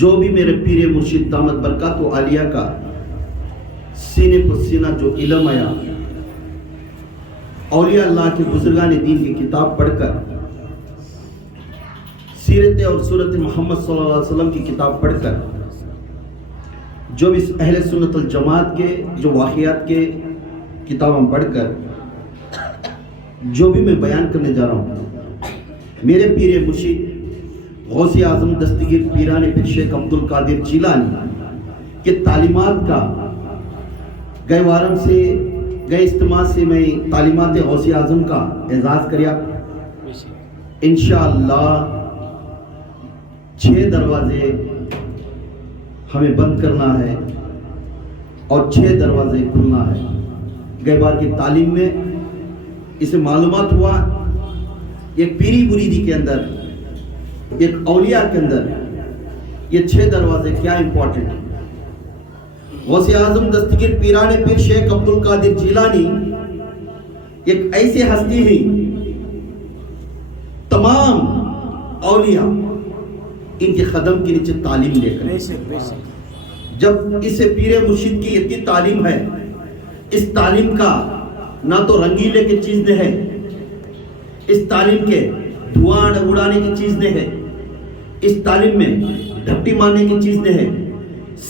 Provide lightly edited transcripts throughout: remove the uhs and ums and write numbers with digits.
جو بھی میرے پیر مرشد دامت برکات و عالیہ کا سینے پر سینہ جو علم آیا، اولیاء اللہ کے بزرگان دین کی کتاب پڑھ کر، سیرت اور سورت محمد صلی اللہ علیہ وسلم کی کتاب پڑھ کر، جو بھی اہل سنت الجماعت کے جو واقعات کے کتابیں پڑھ کر جو بھی میں بیان کرنے جا رہا ہوں، میرے پیر مرشد غوث اعظم دستگیر پیران پیر شیخ عبد القادر جیلانی کے تعلیمات کا گئے وارم سے گئے اجتماع سے میں تعلیمات غوث اعظم کا اعزاز کریا۔ انشاءاللہ 6 دروازے ہمیں بند کرنا ہے اور 6 دروازے کھلنا ہے۔ گئے بار کی تعلیم میں اسے معلومات ہوا ایک پیری مریدی کے اندر، ایک اولیاء کے اندر یہ 6 دروازے کیا امپورٹنٹ ہیں۔ غوث اعظم دستگیر پیران پیر شیخ عبد القادر جیلانی ایک ایسی ہستی ہی، تمام اولیاء ان کے قدم کے نیچے تعلیم لے کر، جب اسے پیر مرشد کی اتنی تعلیم ہے، اس تعلیم کا نہ تو رنگیلے کی چیز نے ہے، اس تعلیم کے دھواں اڑانے کی چیز نے ہے، اس تعلیم میں ڈھپٹی مارنے کی چیز نے ہے،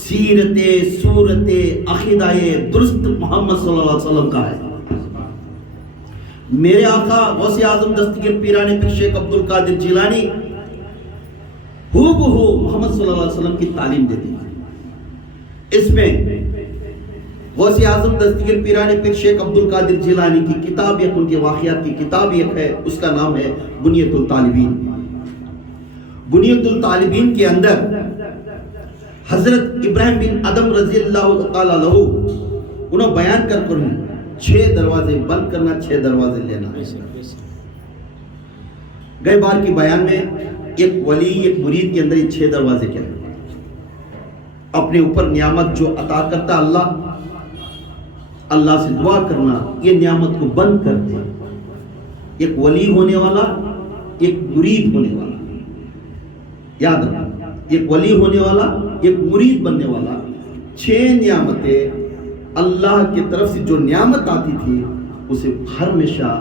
سیرت صورت عقیدہ درست محمد صلی اللہ علیہ وسلم کا ہے۔ میرے آقا غوث اعظم دستگیر پیران پیر شیخ عبد القادر جیلانی ہو محمد صلی اللہ علیہ وسلم کی تعلیم دیتی ہے۔ اس میں غوث اعظم دستگیر پیران پیر شیخ عبد القادر جیلانی کی کتاب، ایک ان کے واقعات کی کتاب ایک ہے، اس کا نام ہے بنیۃ الطالبین۔ بنیۃ الطالبین کے اندر حضرت ابراہیم بن ادم رضی اللہ تعالیٰ عنہ انہوں بیان کر 6 دروازے بند کرنا، 6 دروازے لینا۔ گئے بار کی بیان میں ایک ولی ایک مرید کے اندر یہ 6 دروازے کیا ہیں؟ اپنے اوپر نعمت جو عطا کرتا اللہ سے دعا کرنا، یہ نعمت کو بند کر دے۔ ایک ولی ہونے والا، ایک مرید ہونے والا، یاد رکھنا، ایک ولی ہونے والا، ایک مرید بننے والا، 6 نعمتیں اللہ کی طرف سے جو نعمت آتی تھی اسے ہر ہمیشہ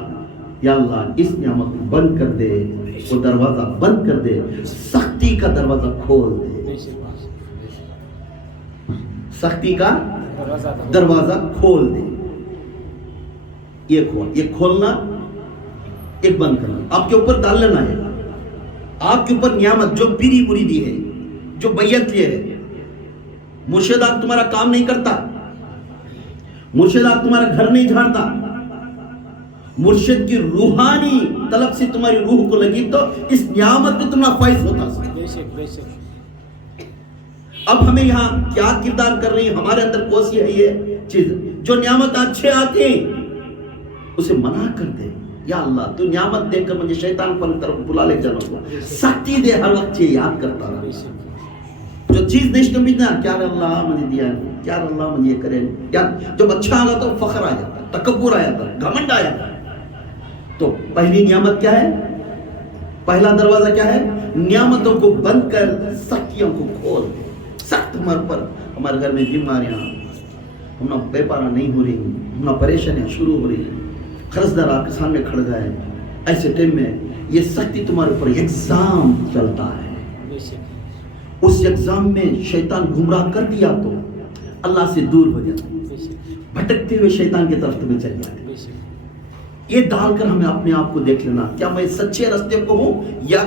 یا اللہ اس نعمت کو بند کر دے، وہ دروازہ بند کر دے، سختی کا دروازہ کھول دے، سختی کا دروازہ کھول دے۔ یہ کھولنا، ایک بند کرنا، آپ کے اوپر ڈال لینا ہے۔ آپ کے اوپر نعمت جو پیری مریدی ہے، جو بیعت لیے ہے، مرشد آپ تمہارا کام نہیں کرتا، مرشد آپ تمہارا گھر نہیں جھاڑتا، مرشد کی روحانی طلب سے تمہاری روح کو لگی تو اس نعمت میں تمہارا فائز ہوتا۔ اب ہمیں یہاں کیا کردار کر رہی ہے، ہمارے اندر کوسی ہے یہ چیز، جو نعمت اچھے آتے ہیں اسے منع کر دے۔ یا اللہ تو نعمت دے کر مجھے شیطان پر طرف بلا لے جانا ہوا، سختی دے، ہر وقت یہ یاد کرتا رہا۔ جو چیز نہیں سمجھنا، کیا اللہ مجھے دیا ہے، کیا اللہ مجھے یہ کرے، جب اچھا آگا تو فخر آ جاتا، تکبر آ جاتا، گھمنڈ آ جاتا۔ تو پہلی نعمت کیا ہے، پہلا دروازہ کیا ہے، نعمتوں کو بند کر سختیوں کو کھول دے۔ سخت ہمارے پر، ہمارے گھر میں بیماریاں، ہم نہ بے پارا نہیں ہو رہی، ہم نہ پریشانیاں شروع ہو رہی ہیں، قرضدار آپ کے سامنے کھڑ گئے، ایسے ٹائم میں یہ سختی تمہارے اوپر ایگزام چلتا ہے، اس ایگزام میں شیطان گمراہ کر دیا تو اللہ سے دور ہو جاتا، بھٹکتے ہوئے شیطان کی طرف تمہیں چل جاتے۔ یہ ڈال کر ہمیں اپنے آپ کو دیکھ لینا، کیا میں سچے راستے کو ہوں یا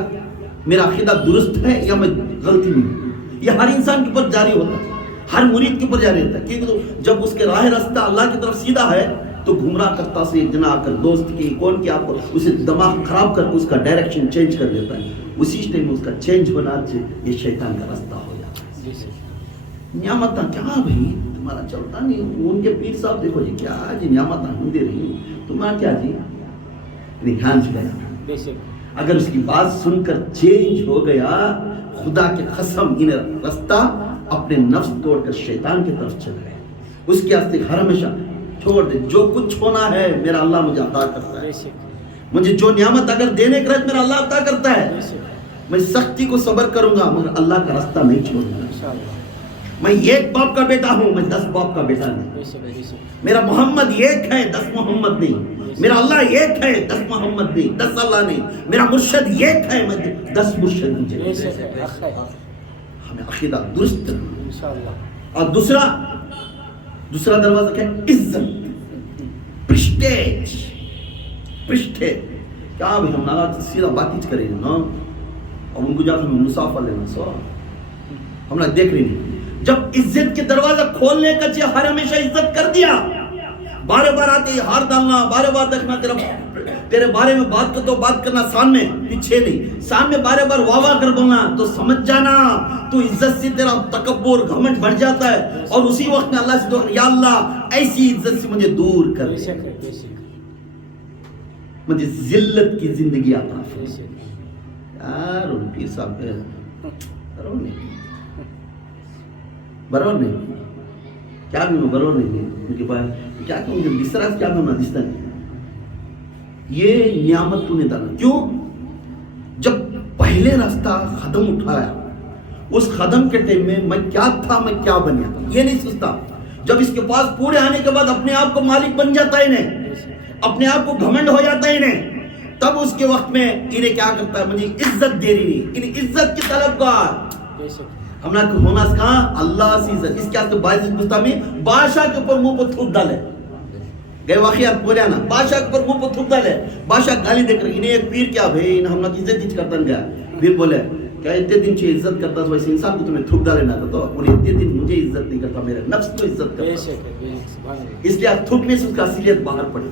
میرا عقیدہ درست ہے یا میں غلطی میں ہوں۔ یہ ہر انسان کے اوپر جاری ہوتا ہے، ہر مرید کے اوپر جاری ہوتا ہے، کیونکہ جب اس کے راہ راستہ اللہ کی طرف سیدھا ہے تو گمراہ کرتا سے جنا کر دوست کی کون کیا کو اسے دماغ خراب کر اس کا ڈائریکشن چینج کر دیتا ہے، اسی ٹائم اس کا چینج بنا سے یہ شیطان کا راستہ ہو جاتا ہے۔ نعمتاں کیا بھائی تمہارا چلتا نہیں، ان کے پیر صاحب دیکھو جی کیا جی نعمتاں ہم دے رہی تمہارا کیا جی دھیان سے گیا، اگر اس کی بات سن کر چینج ہو گیا، خدا کے قسم ان راستہ اپنے نفس توڑ کر شیطان کی طرف چل گئے، اس کے واسطے ہر ہمیشہ چھوڑ دے، جو کچھ ہونا ہے میرا اللہ مجھے عطا کرتا ہے، مجھے جو نعمت اگر دینے کا میرا اللہ عطا کرتا ہے، میں سختی کو صبر کروں گا مگر اللہ کا راستہ نہیں چھوڑوں گا. میں ایک باپ کا بیٹا ہوں, میں 10 باپ کا بیٹا نہیں. میرا محمد ایک ہے, 10 محمد نہیں. میرا اللہ ایک ہے, 10 محمد نہیں, 10 اللہ نہیں. میرا مرشد ایک ہے, میں 10 مرشد نہیں. ہمیں عقیدہ درست کرنا. اور دوسرا دروازہ کیا ہے؟ عزت, پرسٹیج. کیا ابھی ہم ناراض سیدھا بات ہی کریں گے نا, اور ان کو جا کر ہمیں مسافر لینا سو ہم نے دیکھ رہی نہیں. جب عزت کے دروازہ کھولنے کا چاہیے, ہر ہمیشہ عزت کر دیا. بار بار آتے ہار ڈالنا, بار بار دیکھنا, تیرے بارے میں بات کرتا بات کرنا سامنے پیچھے نہیں, سامنے بار بار واہ واہ کر بولنا, تو سمجھ جانا تو عزت سے تیرا تکبر گھمنڈ بڑھ جاتا ہے. اور اسی وقت میں اللہ سے دعا, یا اللہ ایسی عزت سے مجھے دور کر دے, مجھے ذلت کی زندگی عطا فرما. یار ان پیر صاحب برابر نہیں کیا بھی برابر نہیں ان کے پاس کیا کہ مجھے بستر کیا بنا دستا نہیں. یہ نعمت تو نے ڈالا. کیوں؟ جب پہلے راستہ قدم اٹھایا, اس قدم کے ٹائم میں کیا تھا, میں کیا بنیا تھا, یہ نہیں سوچتا. جب اس کے پاس پورے آنے کے بعد اپنے آپ کو مالک بن جاتا ہے انہیں, اپنے آپ کو گھمنڈ ہو جاتا ہے انہیں, تب اس کے وقت میں انہیں کیا کرتا ہے, مجھے عزت دے رہی نہیں. انہیں عزت کی طلبگار ہم نے ہونا کہا اللہ سے عزت. اس کے آستے باعث گستامی بادشاہ کے اوپر منہ پر تھوک ڈالے گئے واقعات بولے نا, بادشاہ کے اوپر منہ پر تھوک ڈالے. بادشاہ گالی دے کر انہیں ایک پیر کیا بھائی ہم نے عزت ہی کرتا گیا. پھر بولے کیا اتنے دن چاہیے عزت کرتا ویسے انسان کو تمہیں تھوک ڈالے نہ کرتا, اور اتنے دن مجھے عزت نہیں کرتا, میرے نفس کو عزت کرتا. اس لیے آپ تھوکنے سے اس کا اصلیت باہر پڑی.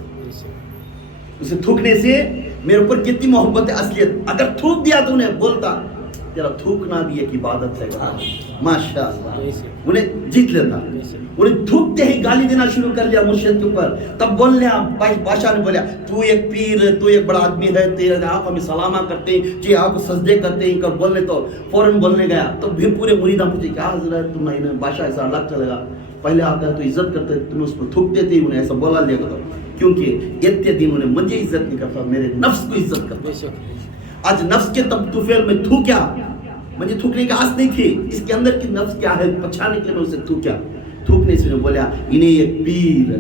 اسے تھوکنے سے میرے اوپر کتنی محبت ہے, اصلیت. اگر تھوک دیا تو انہیں بولتا تیرا تھوکنا بھی ایک عبادت ہے, ماشاءاللہ انہیں جیت لیتا. انہیں تھوکتے ہی گالی دینا شروع کر لیا مرشد کے اوپر. تب بول لیا بادشاہ نے بولیا تو ایک پیر, تو ایک بڑا آدمی ہے, تیرے آپ ہمیں سلامہ کرتے ہیں, جی آپ کو سجدے کرتے ہیں, کر بولنے تو فوراً بولنے گیا. تو بھی پورے مریدہ پوچھے کیا حضرت تم نے بادشاہ ایسا الگ چلے گا, پہلے آتا ہے تو عزت کرتے تم اس پر تھوکتے تھے, انہیں ایسا بولا لیا کرو کیونکہ اتنے دن انہیں مجھے عزت نہیں کرتا, میرے نفس کو عزت کرتا. آج نفس کے تب توفیل میں تھوکیا, مجھے تھوکنے کی آس نہیں تھی, اس کے اندر کی نفس کیا ہے پچھانے کے لیے اسے تھوکیا. تھوکنے سے بولیا انہیں ایک پیر,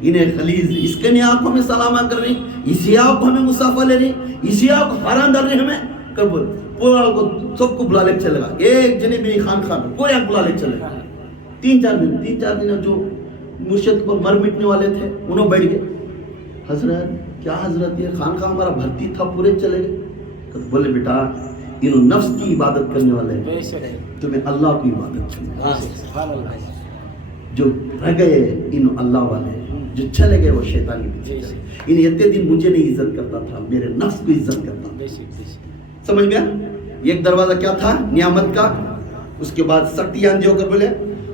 انہیں خلیز, اس کے لیے آپ ہمیں سلامہ کر رہی, اسی آپ ہمیں مسافہ لے رہی, اسی آپ حرام ڈال رہے ہمیں. کب پورا کو سب کو بلا لے چلے گا, ایک جنہیں میری خان پورے بلا لے چلے گا. 3-4 دن جو مرشد پر مر مٹنے والے تھے انہوں بیٹھ گئے. حضرت کیا حضرت, یہ خان ہمارا بھرتی تھا, پورے چلے گئے. بولے بیٹا انہوں نفس کی عبادت کرنے والے ہیں, تمہیں اللہ کی عبادت کرنے. جو رہ گئے انہوں اللہ والے, جو چلے گئے وہ شیطانی پیچھے چلے. انہیں اتنے دن مجھے نہیں عزت کرتا تھا, میرے نفس کو عزت کرتا. سمجھ گیا؟ ایک دروازہ کیا تھا نعمت کا, اس کے بعد سختی آندھی ہو کر بولے.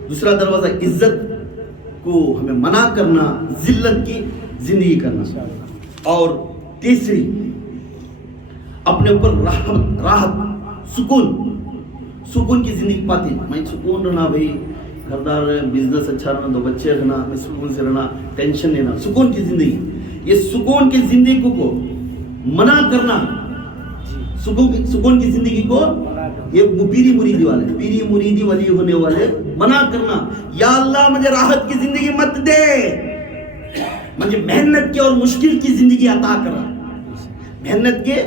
دوسرا دروازہ عزت کو ہمیں منع کرنا, ذلت کی زندگی کرنا. اور تیسری اپنے اوپر راحت, سکون کی زندگی پاتی. میں سکون رہنا بھائی, گھردار بزنس اچھا رہنا, 2 بچے رہنا, میں سکون سے رہنا, ٹینشن لینا, سکون کی زندگی. یہ سکون کی زندگی کو منع کرنا, سکون کی زندگی کو یہ پیری مریدی ولی ہونے والے منع کرنا. یا اللہ مجھے راحت کی زندگی مت دے, مجھے محنت کی اور مشکل کی زندگی عطا کرنا. محنت کے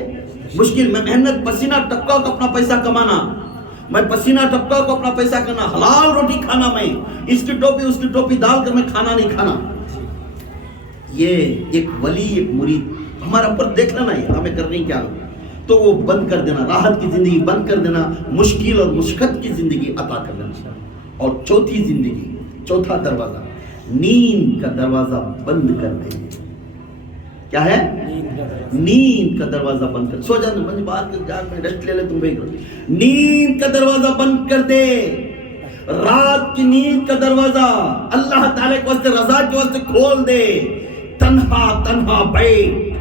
مشکل, میں محنت پسینہ ٹپکا کو اپنا پیسہ کمانا, میں پسینہ ٹپکا کو اپنا پیسہ کرنا, حلال روٹی کھانا, میں اس کی ٹوپی ڈال کر میں کھانا نہیں کھانا. یہ ایک ولی, ایک مرید ہمارا اوپر دیکھ لینا ہے ہمیں کرنی کیا, تو وہ بند کر دینا, راحت کی زندگی بند کر دینا, مشکل اور مشقت کی زندگی عطا کر دینا. اور چوتھا دروازہ نیند کا دروازہ بند کر دے. کیا ہے؟ نیند کا دروازہ بند کر. سو جانا مجھے بات کر جا میں ریسٹ لے لے, تم بھائی نیند کا دروازہ بند کر دے. رات کی نیند کا دروازہ اللہ تعالی کے واسطے, رضا کے واسطے کھول دے. تنہا بیٹھ.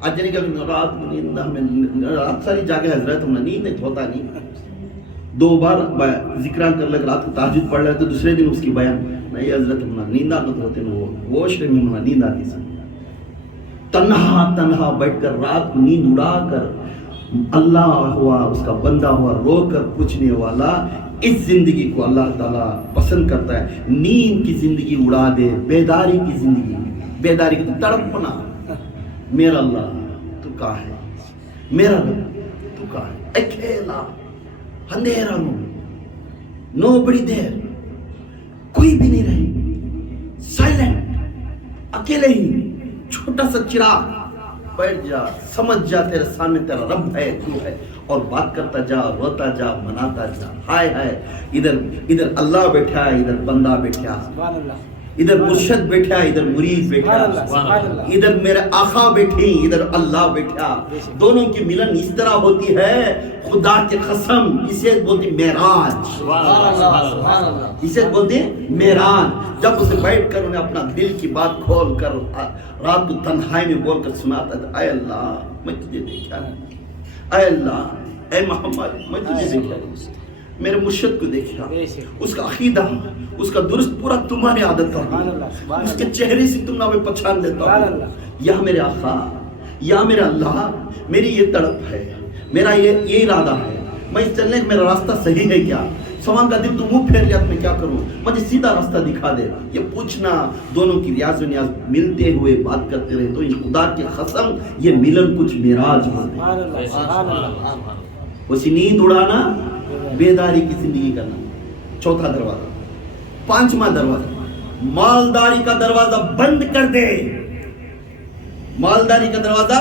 آج جنہیں کہ رات کی نیند ہمیں رات ساری جاگے حضرت, ہم نے نیند نہیں ہوتا نہیں. 2 بار ذکران کر لگ رات کو تہجد پڑھ رہے تو دوسرے دن اس کی بیان نہیں حضرت ہم نے نیند آتے ہوتے ہیں, وہ شرم میں نیند آتی سن. تنہا بیٹھ کر رات کو نیند اڑا کر اللہ ہوا, اس کا بندہ ہوا, رو کر پوچھنے والا, اس زندگی کو اللہ تعالیٰ پسند کرتا ہے. نیند کی زندگی اڑا دے, بیداری کی زندگی, بیداری کی تڑپنا, میرا اللہ تو کہاں ہے, میرا رب تو کہاں ہے, اکیلا اندھیرا میں, نو بڑی دیر, کوئی بھی نہیں رہے, سائلنٹ, اکیلے ہی, چھوٹا سا چراغ, بیٹھ جا, سمجھ جا تیرے سامنے تیرا رب ہے, تو ہے, اور بات کرتا جا, روتا جا, مناتا جا. ہائے ہائے, ادھر اللہ بیٹھا ہے, ادھر بندہ بیٹھا, ادھر مرشد بیٹھا, ادھر مرید بیٹھا, ادھر میرے آقا بیٹھے, ادھر اللہ بیٹھا. دونوں کی ملن اس طرح ہوتی ہے, خدا کی قسم, اسے بولتے معراج, اسے بولتے معراج. جب اسے بیٹھ کر انہیں اپنا دل کی بات کھول کر رات کو تنہائی میں بول کر سناتا تھا, اے اللہ میں تجھے دیکھا, اے اللہ, اے محمد میں تجھے دیکھا, میرے مرشد کو دیکھا, اس کا عقیدہ, اس کا درست پورا تمہاری عادت تھا, اس کے چہرے سے تم نہ پہچان لیتا ہوں. یا میرے آقا, یا میرے اللہ, میری یہ تڑپ ہے, میرا یہ ارادہ ہے, میں اس چلنے کا میرا راستہ صحیح ہے کیا, سوال کا دل تو منہ پھیر لیا, میں کیا کروں, مجھے سیدھا راستہ دکھا دے. یہ پوچھنا, دونوں کی ریاض و نیاز ملتے ہوئے بات کرتے رہے, تو خدا کی قسم یہ ملن کچھ معراج ہوتے. اسی نیند اڑانا, بیداری کی زندگی کرنا. چوتھا دروازہ, پانچواں دروازہ, مالداری کا دروازہ بند کر دے, مالداری کا دروازہ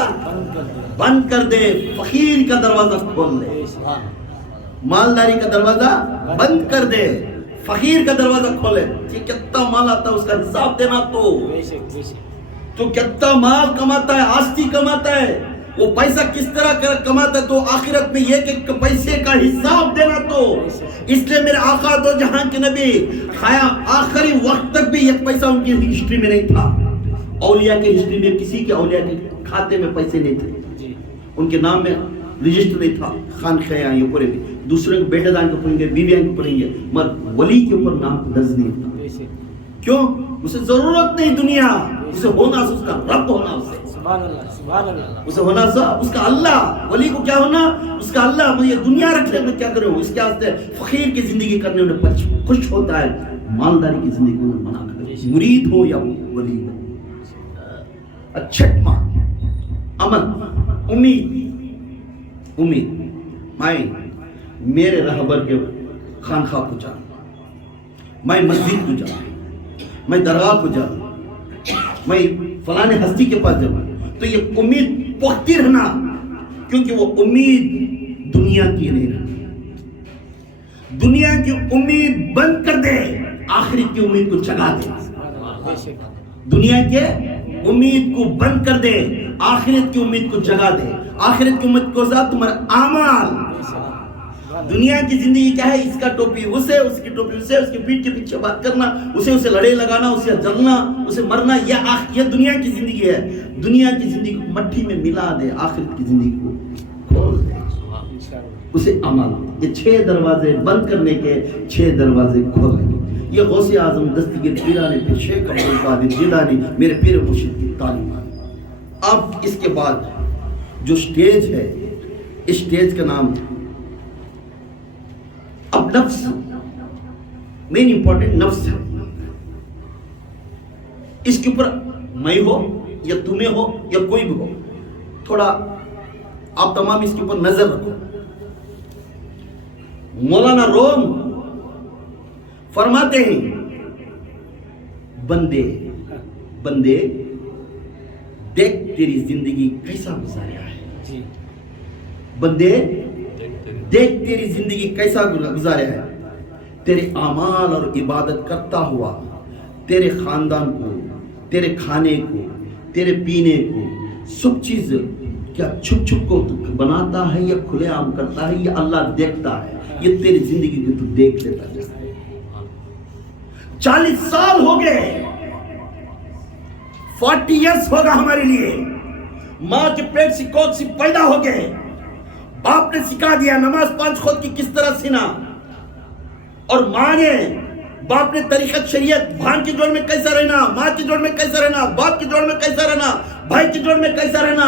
بند کر دے, فقیر کا دروازہ کھول دے. مالداری کا دروازہ بند کر دے, فقیر کا دروازہ کھولے. یہ کتنا مال آتا ہے اس کا حساب دینا, تو کتنا مال کماتا ہے, آستی کماتا ہے, وہ پیسہ کس طرح کماتا ہے, تو آخرت میں یہ کہ پیسے کا حساب دینا. تو اس لیے میرے آقا دو جہاں کے نبی کھایا, آخری وقت تک بھی ایک پیسہ ان کی ہسٹری میں نہیں تھا. اولیاء کی ہسٹری میں کسی کے اولیاء کے کھاتے میں پیسے نہیں تھے, ان کے نام میں رجسٹر نہیں تھا. خان خیاں یہ پورے بھی دوسرے کو بیٹے دان کو پڑھیں گے, بیویاں کو پڑھیں گے, مگر ولی کے اوپر نام درج نہیں تھا. کیوں, اسے ضرورت نہیں دنیا, اسے ہونا اس کا رب ہونا, اسے ہونا اس کا اللہ. ولی کو کیا ہونا, اس کا اللہ. یہ دنیا رکھ لے, میں کیا کروں, اس کے واسطے فقیر کی زندگی کرنے انہیں خوش ہوتا ہے, مالداری کی زندگی کو منع کرے, مرید ہو یا ولی ہو. چھٹواں عمل, امید. میں میرے رہبر کے خانخواہ کو جاؤں, میں مسجد کو جاؤں, میں درگاہ کو جاؤں, میں فلانے ہستی کے پاس جاؤں. تو یہ امید پختہ رہنا, کیونکہ وہ امید دنیا کی نہیں رہتی. دنیا کی امید بند کر دے, آخرت کی امید کو جگا دے. دنیا کے امید کو بند کر دے, آخرت کی امید کو جگا دے. آخرت کی امید کو ذات تمہارا اعمال. دنیا کی زندگی کیا ہے, اس کا ٹوپی اسے, اس کی ٹوپی اسے, اس کی پیٹھ کے پیچھے بات کرنا, اسے لڑے لگانا, اسے جلنا, اسے مرنا. یہ دنیا کی زندگی ہے. دنیا کی زندگی کو مٹھی میں ملا دے, آخرت کی زندگی کو کھول دے, اسے عمل. یہ 6 دروازے بند کرنے کے 6 دروازے کھول دیں. یہ غوث اعظم دستگیر پیرانی پہ شیخ عبد القادر جیلانی میرے پیر مرشد کی تعلیمات. اب اس کے بعد جو سٹیج ہے, اس سٹیج کا نام اب نفس, مین امپورٹنٹ نفس ہے. اس کے اوپر میں ہو یا تمہیں ہو یا کوئی بھی ہو, تھوڑا آپ تمام اس کے اوپر نظر رکھو. مولانا روم فرماتے ہیں, بندے دیکھ تیری زندگی کیسا گزاریا ہے. بندے دیکھ تیری زندگی کیسا گزاریا ہے. تیرے اعمال اور عبادت کرتا ہوا تیرے خاندان کو, تیرے کھانے کو, تیرے پینے کو, سب چیز کیا چھپ چھپ کو بناتا ہے یا کھلے عام کرتا ہے, یا اللہ دیکھتا ہے. یہ تیری زندگی کو تو دیکھ لیتا ہے. 40 سال ہو گئے, 40 ایئرس ہوگا ہمارے لیے. ماں کے پیٹ سے کوکھ سے پیدا ہو گئے, باپ نے سکھا دیا نماز 5 خود کی کس طرح سنا, اور ماں نے, باپ نے طریقت شریعت, بھان کی جوڑ میں کیسا رہنا, ماں کی جوڑ میں کیسا رہنا, باپ کی جوڑ میں کیسا رہنا, بھائی کی جوڑ میں کیسا رہنا,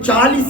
40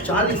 40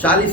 40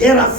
13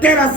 13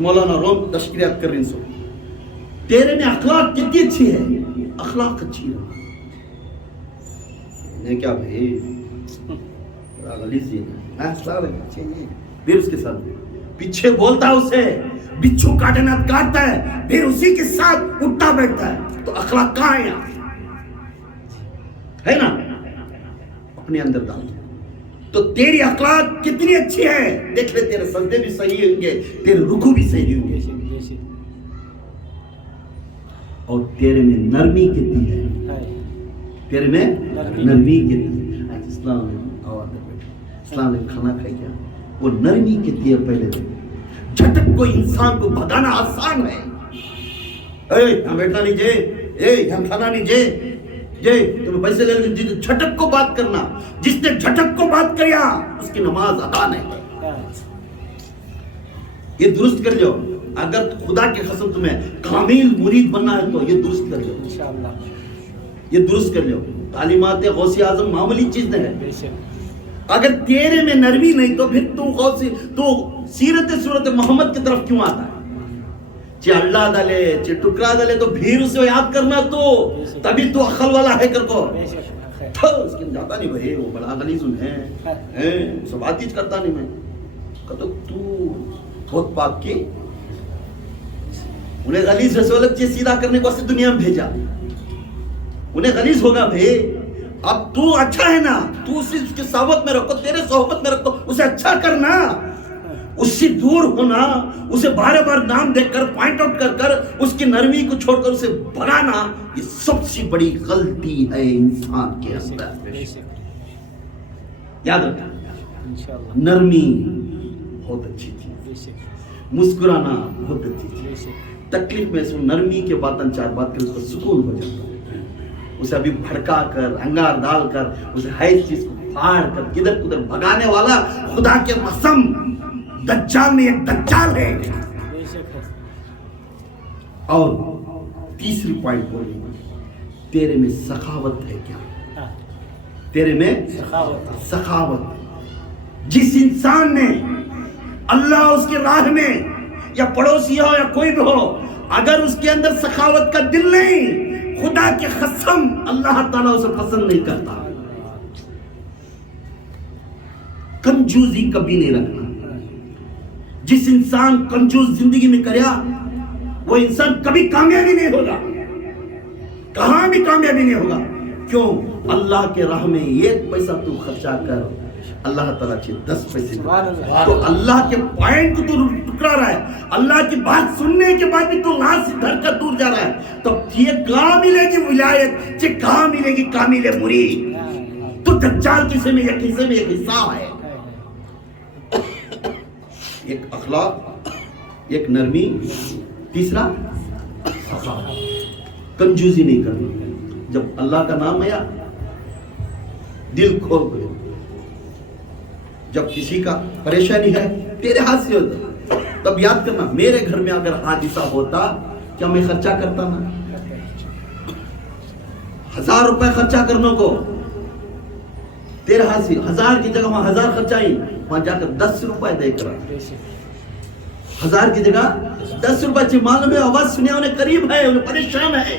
مولانا روم تشکریات کر رہی سو تیرے میں اخلاق کتنی اچھی ہے اخلاق اچھی رہا نے کیا بھائی غلیظ جی پھر اس کے ساتھ پیچھے بولتا ہے اسے بچھو کاٹنا کاٹتا ہے پھر اسی کے ساتھ اٹھتا بیٹھتا ہے تو اخلاق کہاں ہے یہاں ہے نا اپنے اندر ڈال تو تیری اخلاق کتنی اچھی ہے دیکھ لے تیرے سجدے بھی صحیح ہوں گے تیرے رکوع بھی صحیح ہوں گے اور تیرے میں نرمی کتنی ہے تیرے میں نرمی کتنی ہے اسلام نے کھانا کھائے کیا وہ نرمی کتنی ہے پہلے جھٹک کوئی انسان کو بھگانا آسان ہے یہاں بیٹھنا نہیں جے یہاں کھانا نہیں جے تمہیں پیسے لے لیں جھٹک کو بات کرنا جس نے جھٹک کو بات کیا اس کی نماز ادا نہیں یہ درست کر لو اگر خدا کے قسم تمہیں کامل مرید بننا ہے تو یہ درست کر لو یہ درست کر لو تعلیمات غوث اعظم معمولی چیز نہیں ہے اگر تیرے میں نرمی نہیں تو پھر تو سیرت صورت محمد کی طرف کیوں آتا ہے چی اللہ دلے چی ٹکرا دلے تو بھیر اسے یاد کرنا تو تبھی تو عقل والا ہے کر کو اس کے جاتا نہیں بھائی وہ بڑا غلیظ ہے سب بات چیز کرتا نہیں میں کہتا تو بہت پاک کی انہیں غلیظ رسولت چیز سیدھا کرنے کو اس دنیا میں بھیجا انہیں غلیظ ہوگا بھائی اب تو اچھا ہے نا تو اسے اس کی صحبت میں رکھو تیرے صحبت میں رکھو اسے اچھا کرنا اس سے دور ہونا اسے بار بار نام دیکھ کر پوائنٹ آؤٹ کر کر اس کی نرمی کو چھوڑ کر اسے بنانا یہ سب سے بڑی غلطی ہے انسان کے اندر یاد رکھنا نرمی بہت اچھی چیز مسکرانا بہت اچھی چیز تکلیف میں سے نرمی کے باتیں چار بات کر اس کو سکون ہو جاتا ہے اسے ابھی بھڑکا کر انگار ڈال کر اسے ہر چیز کو پھاڑ کر کدھر کدھر بھگانے والا خدا کے قسم دجال میں ایک دجال ہے اور تیسری پوائنٹ بولی تیرے میں سخاوت ہے کیا تیرے میں سخاوت جس انسان نے اللہ اس کے راہ میں یا پڑوسی ہو یا کوئی بھی ہو اگر اس کے اندر سخاوت کا دل نہیں خدا کے قسم اللہ تعالیٰ اسے پسند نہیں کرتا کنجوسی کبھی نہیں رکھنا جس انسان کنجوس زندگی میں کریا وہ انسان کبھی کامیابی نہیں ہوگا کہاں بھی کامیابی نہیں ہوگا کیوں اللہ کے راہ میں 1 پیسہ تو خرچہ کر اللہ تعالیٰ 10 پیسے تو اللہ کے پوائنٹ کو تو ٹکرا رہا ہے اللہ کی بات سننے کے بعد بھی تو وہاں سے دھر کر دور جا رہا ہے تو یہ کہاں ملے گی ولایت یہ کہاں ملے گی کامل مرید تو دجال کسے میں ایک حصے میں ایک حصہ ہے ایک اخلاق ایک نرمی تیسرا کنجوسی نہیں کرنا جب اللہ کا نام آیا دل کھول دو جب کسی کا پریشانی ہے تیرے ہاتھ سے ہوتا تب یاد کرنا میرے گھر میں اگر حادثہ ہوتا کیا میں خرچہ کرتا نا 1000 روپے خرچہ کرنے کو تیرے ہاتھ سے 1000 کی جگہ وہاں 1000 خرچائی وہاں جا کر 10 روپے دے کر 1000 کی جگہ 10 روپے چاہیے معلوم ہے آواز سنیا انہیں قریب ہے انہیں پریشان ہے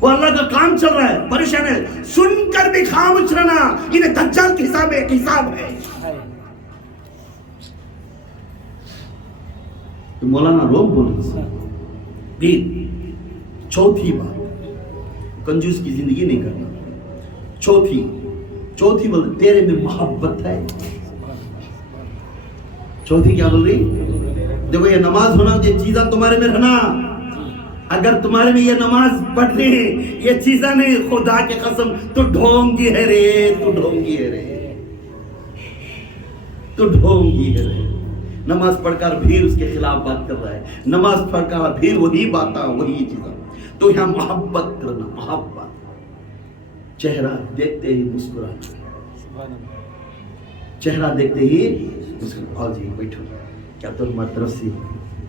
وہ اللہ کا کام چل رہا ہے پریشان ہے سن کر بھی خاموش رہنا انہیں دجال کے حساب ایک حساب ہے مولانا روم بولے پھر چوتھی بات کنجوس کی زندگی نہیں کرنا چوتھی بول تیرے میں محبت ہے چوتھی کیا بول رہی دیکھو یہ نماز ہونا یہ چیزاں تمہارے میں رہنا اگر تمہارے میں یہ نماز پڑھ رہی یہ چیزاں نہیں خدا کے قسم تو ڈھونگی ہے رے نماز پڑھ کر پھر اس کے خلاف بات کر رہا ہے نماز پڑھ کر پھر وہی باتاں وہی چیزاں تو یہاں محبت کرنا محبت چہرہ دیکھتے ہی مسکرانا چہرہ دیکھتے ہی آؤ جی بیٹھو کیا تمہاری طرف سے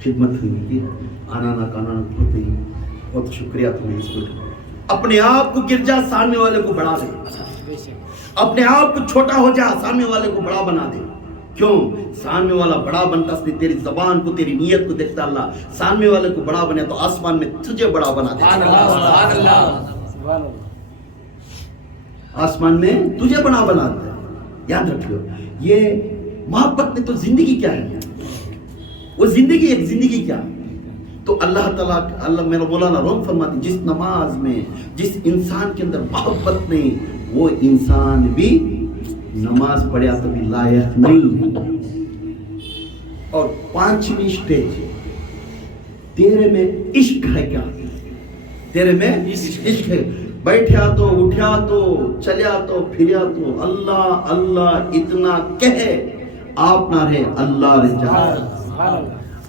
خدمت ہوئی آنا نہ کانا ہوتے ہی بہت شکریہ تمہیں اس کو اپنے آپ کو گر جا سامنے والے کو بڑا دے اپنے آپ کو چھوٹا ہو جا سامنے والے کو بڑا بنا دے کیوں؟ سامنے والا بڑا بنتا اس نے تیری زبان کو تیری نیت کو دیکھتا اللہ. سامنے والے کو بڑا بنے تو آسمان میں تجھے بڑا بنا دیتا. سبحان اللہ. آسمان میں تجھے بڑا بنا دیتا ہے. یاد رکھو یہ محبت میں تو زندگی کیا ہے؟ وہ زندگی ایک زندگی کیا؟ تو اللہ تعالیٰ اللہ میرا مولانا روم فرماتے جس نماز میں جس انسان کے اندر محبت نہیں وہ انسان بھی نماز پڑھا تو بھی لائق نہیں. اور 5ویں سٹیج تیرے میں عشق ہے کیا؟ تیرے میں عشق ہے. بیٹھیا تو اٹھیا تو چلیا تو پھریا تو اللہ اللہ اتنا کہے آپ نہ رہے اللہ رجا.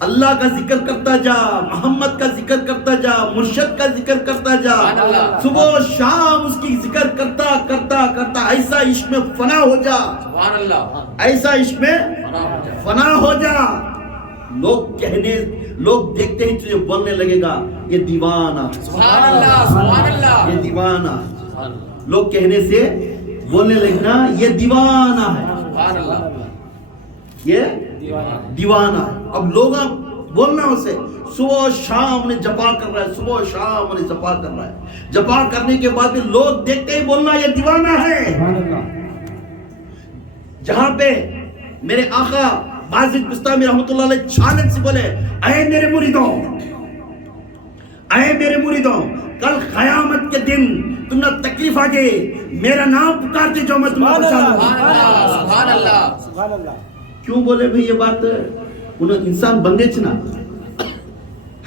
اللہ کا ذکر کرتا جا, محمد کا ذکر کرتا جا, مرشد کا ذکر کرتا جا, صبح و شام اس کی ذکر کرتا کرتا کرتا ایسا عشق میں فنا ہو جا. سبحان اللہ. ایسا عشق میں فنا ہو جا. لوگ دیکھتے ہی تجھے بولنے لگے گا یہ دیوانہ. سبحان اللہ. سبحان اللہ. یہ دیوانہ. لوگ کہنے سے بولنے لگنا یہ دیوانہ ہے. سبحان اللہ. یہ دیوانہ ہے. اب لوگ بولنا اسے صبح و شام نے جپا کر رہا ہے, صبح و شام نے جپا کر رہا ہے. جپا کرنے کے بعد لوگ دیکھتے ہی بولنا یہ دیوانہ ہے. جہاں پہ میرے آقا بازد بستامی رحمۃ اللہ علیہ چھالت سے بولے اے میرے مریدوں, اے میرے مریدوں, کل قیامت کے دن تم نے تکلیف آ گئے میرا نام پکارتے جو میں تمہیں بچا دوں. سبحان اللہ. سبحان اللہ. کیوں بولے بھئی یہ بات؟ انہوں انسان بندے چنا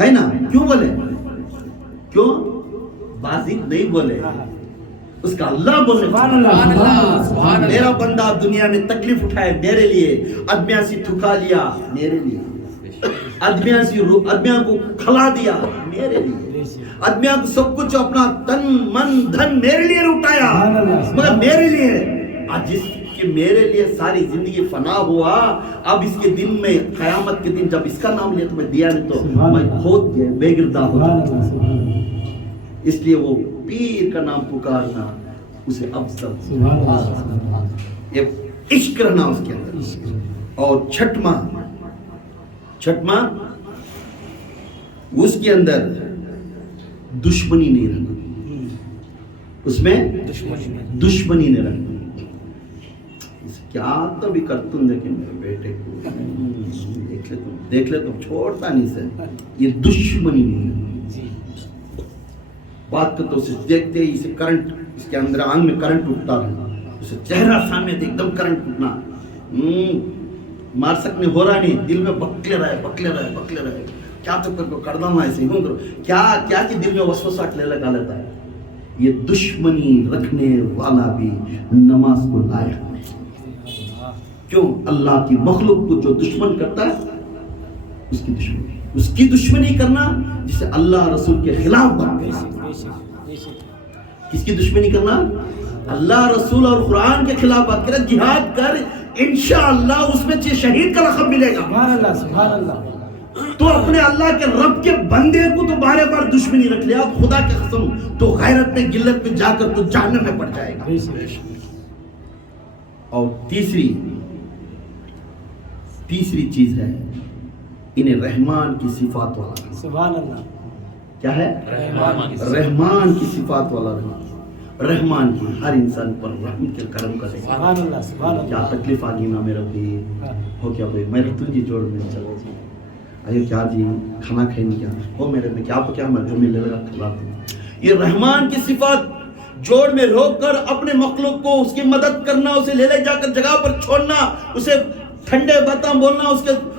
ہے نا, کیوں بولے؟ کیوں بازد نہیں بولے, اس کا اللہ بولنے. سبحان اللہ. سبحان اللہ. میرا بندہ دنیا میں تکلیف اٹھائے میرے لیے, ادمیاں سے تھکا لیا میرے لیے, ادمیاں کو کھلا دیا میرے لیے, ادمیاں کو سب کچھ اپنا تن من دھن میرے لیے لوٹایا مگر میرے لیے. آج جس کہ میرے لیے ساری زندگی فنا ہوا, اب اس کے دن میں قیامت کے دن جب اس کا نام لیا تو میں دیا نہیں تو میں کھود گیا بے گردہ ہو. اس لیے وہ پیر کا نام پکارنا اسے افضل, ایک عشق رہنا اس کے اندر. اور چھٹواں اس کے اندر دشمنی نہیں رہنا, اس میں دشمنی نہیں رہنا. کیا تو بھی کرتوں دیکھیں میرے بیٹے کو دیکھ لے تم چھوڑتا نہیں سے, یہ دشمنی نہیں ہے. بات کرتا اسے دیکھتے ہی اسے کرنٹ اس کے اندر آنگ میں کرنٹ اٹھتا رہنا, اسے چہرہ سامنے تھے ایک دم کرنٹ اٹھنا, مار سکنے ہو رہا نہیں, دل میں بکلے رہے کیا تو کر دوں ایسے ہوں کرو کیا کہ دل میں وسوسہ لے لگا لیتا ہے. یہ دشمنی رکھنے والا بھی نماز کو لائق نہیں. کیوں؟ اللہ کی مخلوق کو جو دشمن کرتا ہے اس کی دشمنی کرنا جسے اللہ رسول کے خلاف بننا. کس کی دشمنی کرنا؟ اللہ رسول اور قرآن کے خلاف بات کرے, جہاد کر, انشاءاللہ اس میں شہید کا لقب ملے گا. سبحان اللہ. سبحان اللہ. تو اپنے اللہ کے رب کے بندے کو تو بار بار دشمنی رکھ لیا, خدا کی قسم تو غیرت میں گلت میں جا کر تو جہنم میں پڑ جائے گا. اور تیسری چیز ہے انہیں رحمان کی صفات والا. سبحان اللہ. کیا ہے؟ رحمان کی صفات والا رہنا. رحمان کی ہر انسان پر رحم کے کرم کا دیکھا. سبحان اللہ. سبحان اللہ. کیا تکلیف آ گئی نا میرا بھی ہو کیا بھائی میں رتن جی جوڑ میں چلا جی ارے کیا جی کھانا کھائیں کیا ہو میرے میں کیا میں جو ملے لگا کھلا دوں. یہ رحمان کی صفات جوڑ میں روک کر اپنے مخلوق کو اس کی مدد کرنا, اسے لے جا کر جگہ پر چھوڑنا, اسے ٹھنڈے باتیں بولنا,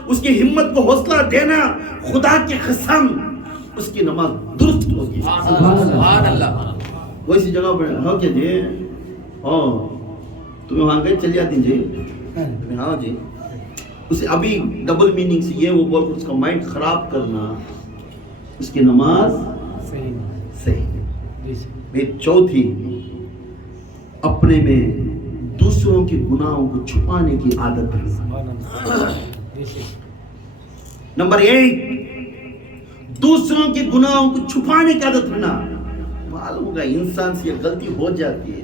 اس کی ہمت کو حوصلہ دینا. خدا کی قسم اس کی نماز درست ہوگی. سبحان اللہ. ویسی جگہ پر ہو کیا جی تمہیں وہاں گئے چلی آتی جی ہاں جی, اسے ابھی ڈبل میننگ سے یہ وہ بول کر اس کا مائنڈ خراب کرنا, اس کی نماز صحیح. چوتھی اپنے میں دوسروں کے گناہوں کو چھپانے کی عادت رکھنا. نمبر 8 دوسروں کے گناہوں کو چھپانے کی عادت رکھنا. معلوم ہوگا انسان سے یہ غلطی ہو جاتی ہے,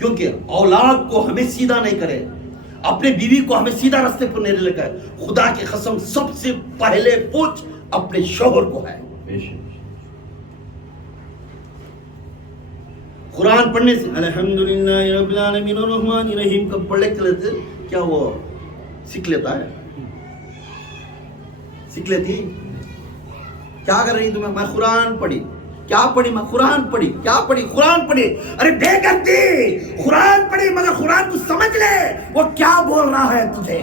کیونکہ اولاد کو ہمیں سیدھا نہیں کرے, اپنے بیوی کو ہمیں سیدھا راستے پر نہیں لے کر, خدا کی قسم سب سے پہلے پوچھ اپنے شوہر کو ہے. قرآن پڑھنے سے الحمدللہ رب العالمین الرحمن الرحیم کب پڑھ لے چلے کیا وہ سیکھ لیتا ہے؟ سیکھ لیتی؟ کیا کر رہی تمہیں؟ میں قرآن پڑھی. کیا پڑھی؟ میں قرآن پڑھی. کیا پڑھی؟ قرآن پڑھی. ارے بے غیرتی, قرآن پڑھی مگر قرآن کو سمجھ لے وہ کیا بول رہا ہے تجھے.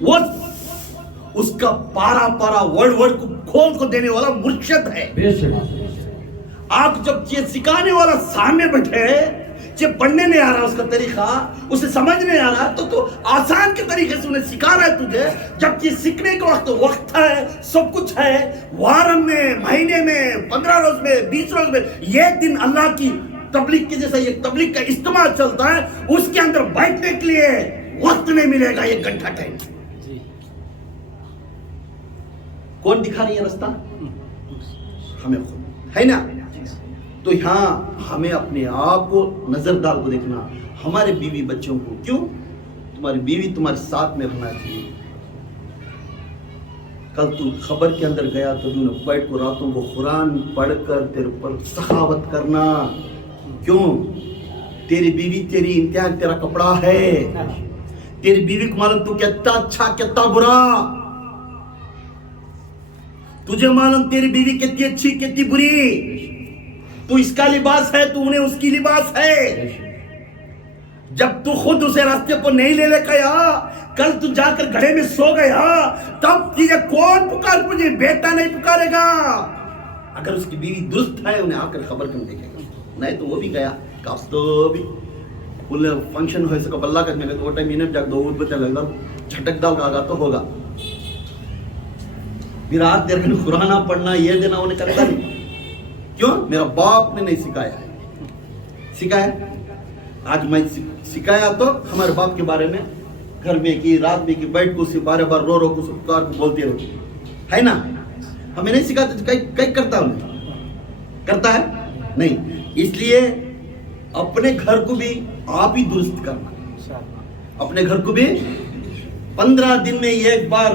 وہ اس کا پارا پارا ورڈ کو کھول کو دینے والا مرشد ہے. آپ جب یہ سکھانے والا سامنے بیٹھے, یہ پڑھنے نہیں آ رہا اس کا طریقہ, اسے سمجھ نہیں آ رہا, تو آسان کے طریقے سے انہیں سکھا رہا ہے تجھے. جب یہ سیکھنے کا وقت ہے, سب کچھ ہے, وارم میں, مہینے میں, 15 روز میں, 20 روز میں, یہ دن اللہ کی تبلیغ کی جیسا یہ تبلیغ کا اجتماع چلتا ہے, اس کے اندر بیٹھنے کے لیے وقت نہیں ملے گا 1 گھنٹہ ٹائم. کون دکھا رہی ہے راستہ؟ ہمیں خود ہے نا. تو یہاں ہمیں اپنے آپ کو نظر ڈال کو دیکھنا, ہمارے بیوی بچوں کو. کیوں؟ تمہاری بیوی تمہارے ساتھ میں رہنا چاہیے. کل تو خبر کے اندر گیا تو بیٹھ کو راتوں کو قرآن پڑھ کر تیرے پر سخاوت کرنا. کیوں؟ تیری بیوی تیری امتحان, تیرا کپڑا ہے. تیری بیوی کو معلوم تو کتنا اچھا کتنا برا, تجھے معلوم تیری بیوی کتنی اچھی کتنی بری. تو اس کا لباس ہے, تو انہیں اس کی لباس ہے. جب تو خود اسے راستے پر نہیں لے گیا, کل تو جا کر گھڑے میں سو گیا, تب تجھے کون پکار مجھے بیٹا نہیں پکارے گا. اگر اس کی بیوی درست ہے انہیں آ کر خبر کم دیکھے گا, نہیں تو وہ بھی گیا کاف تو بھی بولے فنکشن ہوئے سکا بلّہ کرنے گا تو وہ ٹائم انہیں جاگ دو بچہ لگ گا جھٹک ڈال گا تو ہوگا. پھر رات دیر میں قرآن پڑھنا یہ دینا انہیں کرتا نہیں. کیوں؟ میرا باپ نے نہیں سکھایا ہے. سکھایا آج میں سکھایا تو ہمارے باپ کے بارے میں گھر میں کی رات میں کی بیٹھ کو اسے بار بار رو رو کو پکار کو بولتے رہو ہے نا. ہمیں نہیں سکھاتے کئی کرتا انہیں کرتا ہے نہیں. اس لیے اپنے گھر کو بھی آپ ہی درست کرنا. اپنے گھر کو بھی 15 دن میں ایک بار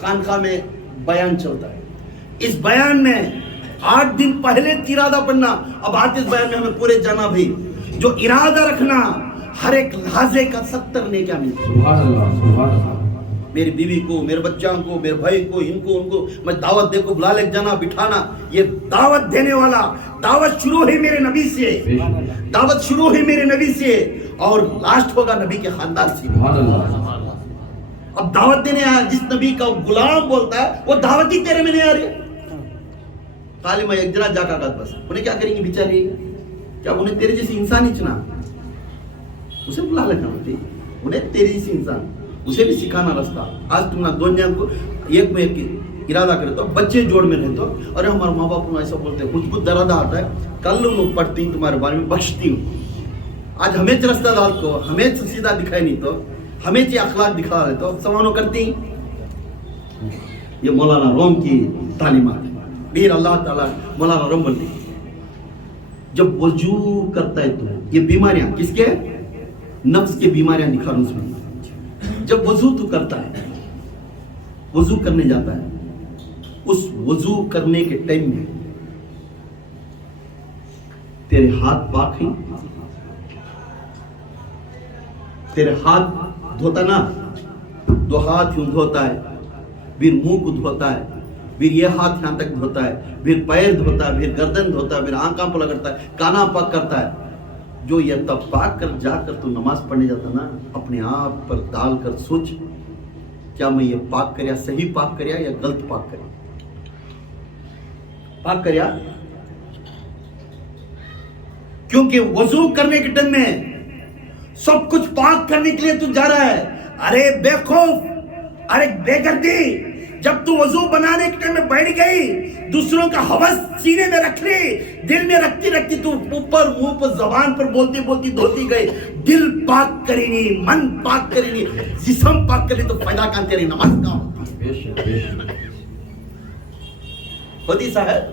خانقاہ میں بیان چلتا ہے. اس بیان میں 8 دن پہلے ارادہ پڑھنا. اب آج اس بیان میں ہمیں پورے جانا بھی جو ارادہ رکھنا ہر ایک لحظے کا 70 نیکیاں ملتی. سبحان اللہ سبحان اللہ. میری بیوی کو, میرے بچوں کو, میرے بھائی کو, ان کو میں دعوت دے کو بلا لے جانا بٹھانا. یہ دعوت دینے والا, دعوت شروع ہوئی میرے نبی سے, دعوت شروع ہوئی میرے نبی سے اور لاسٹ ہوگا نبی کے خاندان سے. سبحان اللہ. اب دعوت دینے آیا جس نبی کا غلام بولتا ہے وہ دعوت ہی تیرے میں نہیں آ رہی. تعلیم ایک جنا جا کا بس انہیں کیا کریں گے بیچاری, کیا انہیں تیرے جیسی انسان ہی چنا, اسے بلا لگنا ہوتی, انہیں تیری جیسی انسان اسے بھی سکھانا راستہ. آج تم نہ دو جن کو ایک میں ایک ارادہ کرے تو بچے جوڑ میں رہے تو ارے ہمارے ماں باپ ایسا بولتے ہیں, کچھ درادہ آتا ہے, کل انہوں پڑھتی تمہارے بارے میں بخشتی ہوں. آج ہمیں راستہ ڈال کو ہمیں سیدھا دکھائے نہیں تو ہمیں اخلاق دکھا رہے تو سوانو کرتی. یہ مولانا روم کی تعلیمات بیر اللہ تعالیٰ مولانا روم بولتی. جب وضو کرتا ہے تو یہ بیماریاں کس کے, نفس کے بیماریاں دکھا رہا ہوں اس میں. جب وضو تو کرتا ہے, وضو کرنے جاتا ہے, اس وضو کرنے کے ٹائم میں تیرے ہاتھ پاک ہیں, تیرے ہاتھ دھوتا نا, 2 ہاتھ یوں دھوتا ہے, پھر منہ کو دھوتا ہے, پھر یہ ہاتھ یہاں تک دھوتا ہے, پھر پیر دھوتا ہے, پھر گردن دھوتا ہے, پھر آنکھوں کو لگتا ہے, کانا پاک کرتا ہے. جو یہ تب پاک کر جا کر تو نماز پڑھنے جاتا نا, اپنے آپ پر ڈال کر سوچ کیا میں یہ پاک کریا, صحیح پاک کریا یا غلط پاک کریا. پاک کریا کیونکہ وضو کرنے کے ٹائم میں سب کچھ پاک کرنے کے لیے تو جا رہا ہے. ارے بے خوف, ارے بے گردی, جب تو وضو بنانے کے ٹائم میں بیٹھ گئی, دوسروں کا حوث سینے میں رکھ لی, دل میں رکھتی رکھتی تو اوپر منہ پر زبان پر بولتی بولتی دھوتی گئی. دل پاک کری نہیں, من پاک کری نہیں, جسم پاک کری تو فائدہ کہاں تیری نماز کہاں ہوتی. ہوتی صاحب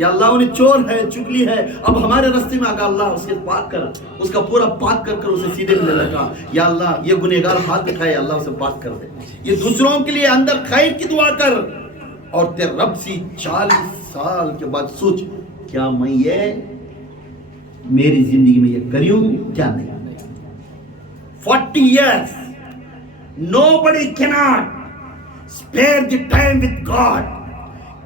یا اللہ انہیں چور ہے چگلی ہے اب ہمارے راستے میں آگا اللہ اس کے پاک کر اس کا پورا پاک کر اسے سیدھے ملے لگا یا اللہ یہ گنہگار ہاتھ اٹھائے اللہ اسے پاک کر دے یہ دوسروں کے لیے اندر خیر کی دعا کر اور تیرے رب سی 40 سال کے بعد سوچ کیا میں یہ میری زندگی میں یہ کریوں کیا نہیں 40 years nobody cannot spare the time with God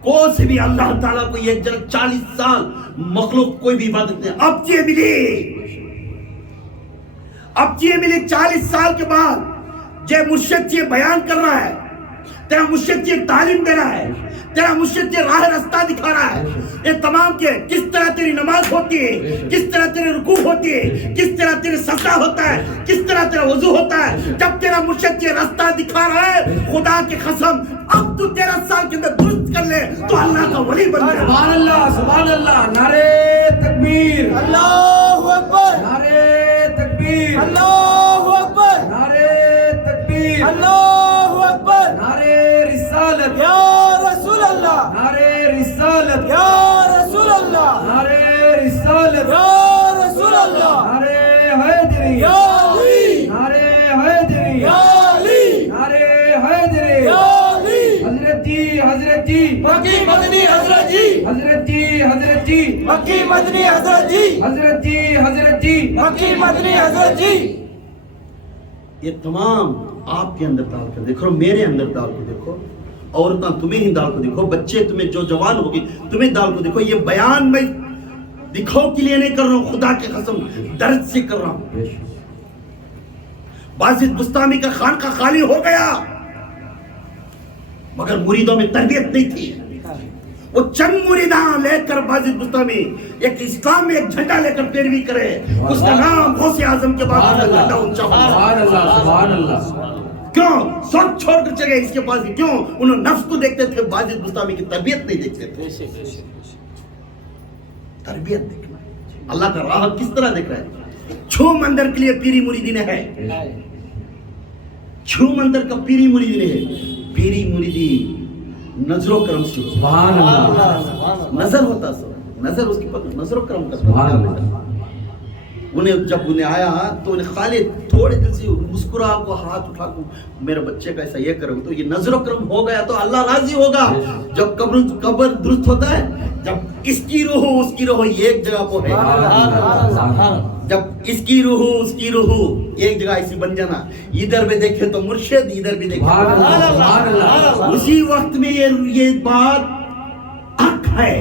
کوئی سے بھی اللہ تعالیٰ کو یہ 40 سال مخلوق کوئی بھی عبادت نہیں اب یہ ملی 40 سال کے بعد جے مرشد یہ بیان کر رہا ہے تیرا مرشد یہ تعلیم دے رہا ہے تیرا مرشد یہ راہ راستہ دکھا رہا ہے یہ تمام کے کس طرح تیری نماز ہوتی ہے کس طرح تیرے رکوع ہوتی ہے کس طرح تیرے سجدہ ہوتا ہے کس طرح تیرا وضو ہوتا ہے جب تیرا مرشد یہ راستہ دکھا رہا ہے خدا کی قسم اب تو 13 سال کے اندر درست کر لے تو اللہ کا ولی بن جائے سبحان اللہ نعرے تکبیر اللہ اکبر نعرے تکبیر اللہ اکبر نعرے تکبیر اللہ اکبر نعرے رسالت یا رسول اللہ نعرے رسالت یا رسول اللہ نعرے رسالت یا رسول اللہ نعرے حیدری یا علی نعرے حیدری یا علی نعرے حیدری یا علی حضرت جی مکی مدنی حضرت جی حضرت جی مکی مدنی حضرت جی حضرت جی مکی مدنی حضرت جی یہ تمام آپ کے اندر ڈال کر دیکھو میرے اندر ڈال کو دیکھو عورتاں تمہیں ہی ڈال کو دیکھو بچے تمہیں جو جوان ہوگی تمہیں ڈال کو دیکھو یہ بیان میں دکھاؤ کے لیے نہیں کر رہا ہوں خدا کی قسم درد سے کر رہا ہوں باجد بستامی کا خانقاہ خالی ہو گیا مگر مریدوں میں تربیت نہیں تھی وہ چند مریداں لے کر باجد بستامی ایک اسلام میں ایک جھنڈا لے کر پیروی کرے اس کا نام غوث اعظم کے بعد جھنڈا اونچا ہوا سبحان اللہ کیوں سب چھوڑ کر چلے اس کے پاس کیوں انہوں نفس کو دیکھتے تھے باجد بستامی کی تربیت نہیں دیکھتے تھے تربیت دیکھنا اللہ کا راہ کس طرح دیکھ رہا ہے چھو مندر کے لیے پیری مریدی نے ہے چھو مندر کا پیری مریدی نے ہے پیری مریدی نظر و کرم سے سبحان اللہ نظر ہوتا سب نظر اس کے پاس نظر و کرم کا سبحان اللہ انہیں جب انہیں آیا تو انہیں خالی تھوڑے دل سے مسکرا کو ہاتھ اٹھا کو میرے بچے کا ایسا یہ کرو تو یہ نظر و کرم ہو گیا تو اللہ راضی ہوگا جب قبر درست ہوتا ہے جب اس کی روح ایک جگہ پہ ہے جب اس کی روح ایک جگہ ایسی بن جانا ادھر بھی دیکھے تو مرشد ادھر بھی دیکھے اسی وقت میں یہ بات حق ہے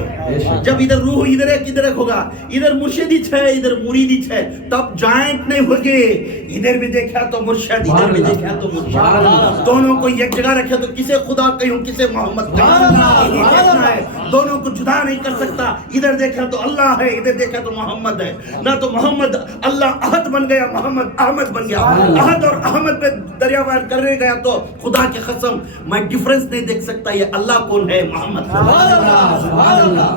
جب ادھر روح ادھر ایک ہوگا ادھر مرشدی ہے ادھر مریدی ہے تب جوائنٹ نہیں ہوگی ادھر بھی دیکھا تو مرشد ادھر بھی دیکھا تو مرشد دونوں کو ایک جگہ رکھے تو کسے خدا کہوں کسے محمد کہوں دونوں کو جدا نہیں کر سکتا ادھر دیکھا تو اللہ ہے ادھر دیکھا تو محمد ہے نہ تو محمد اللہ احد بن گیا محمد احمد بن گیا احد اور احمد پہ دریا وار کرنے گیا تو خدا کی قسم میں ڈیفرنس نہیں دیکھ سکتا یہ اللہ کون ہے محمد سبحان اللہ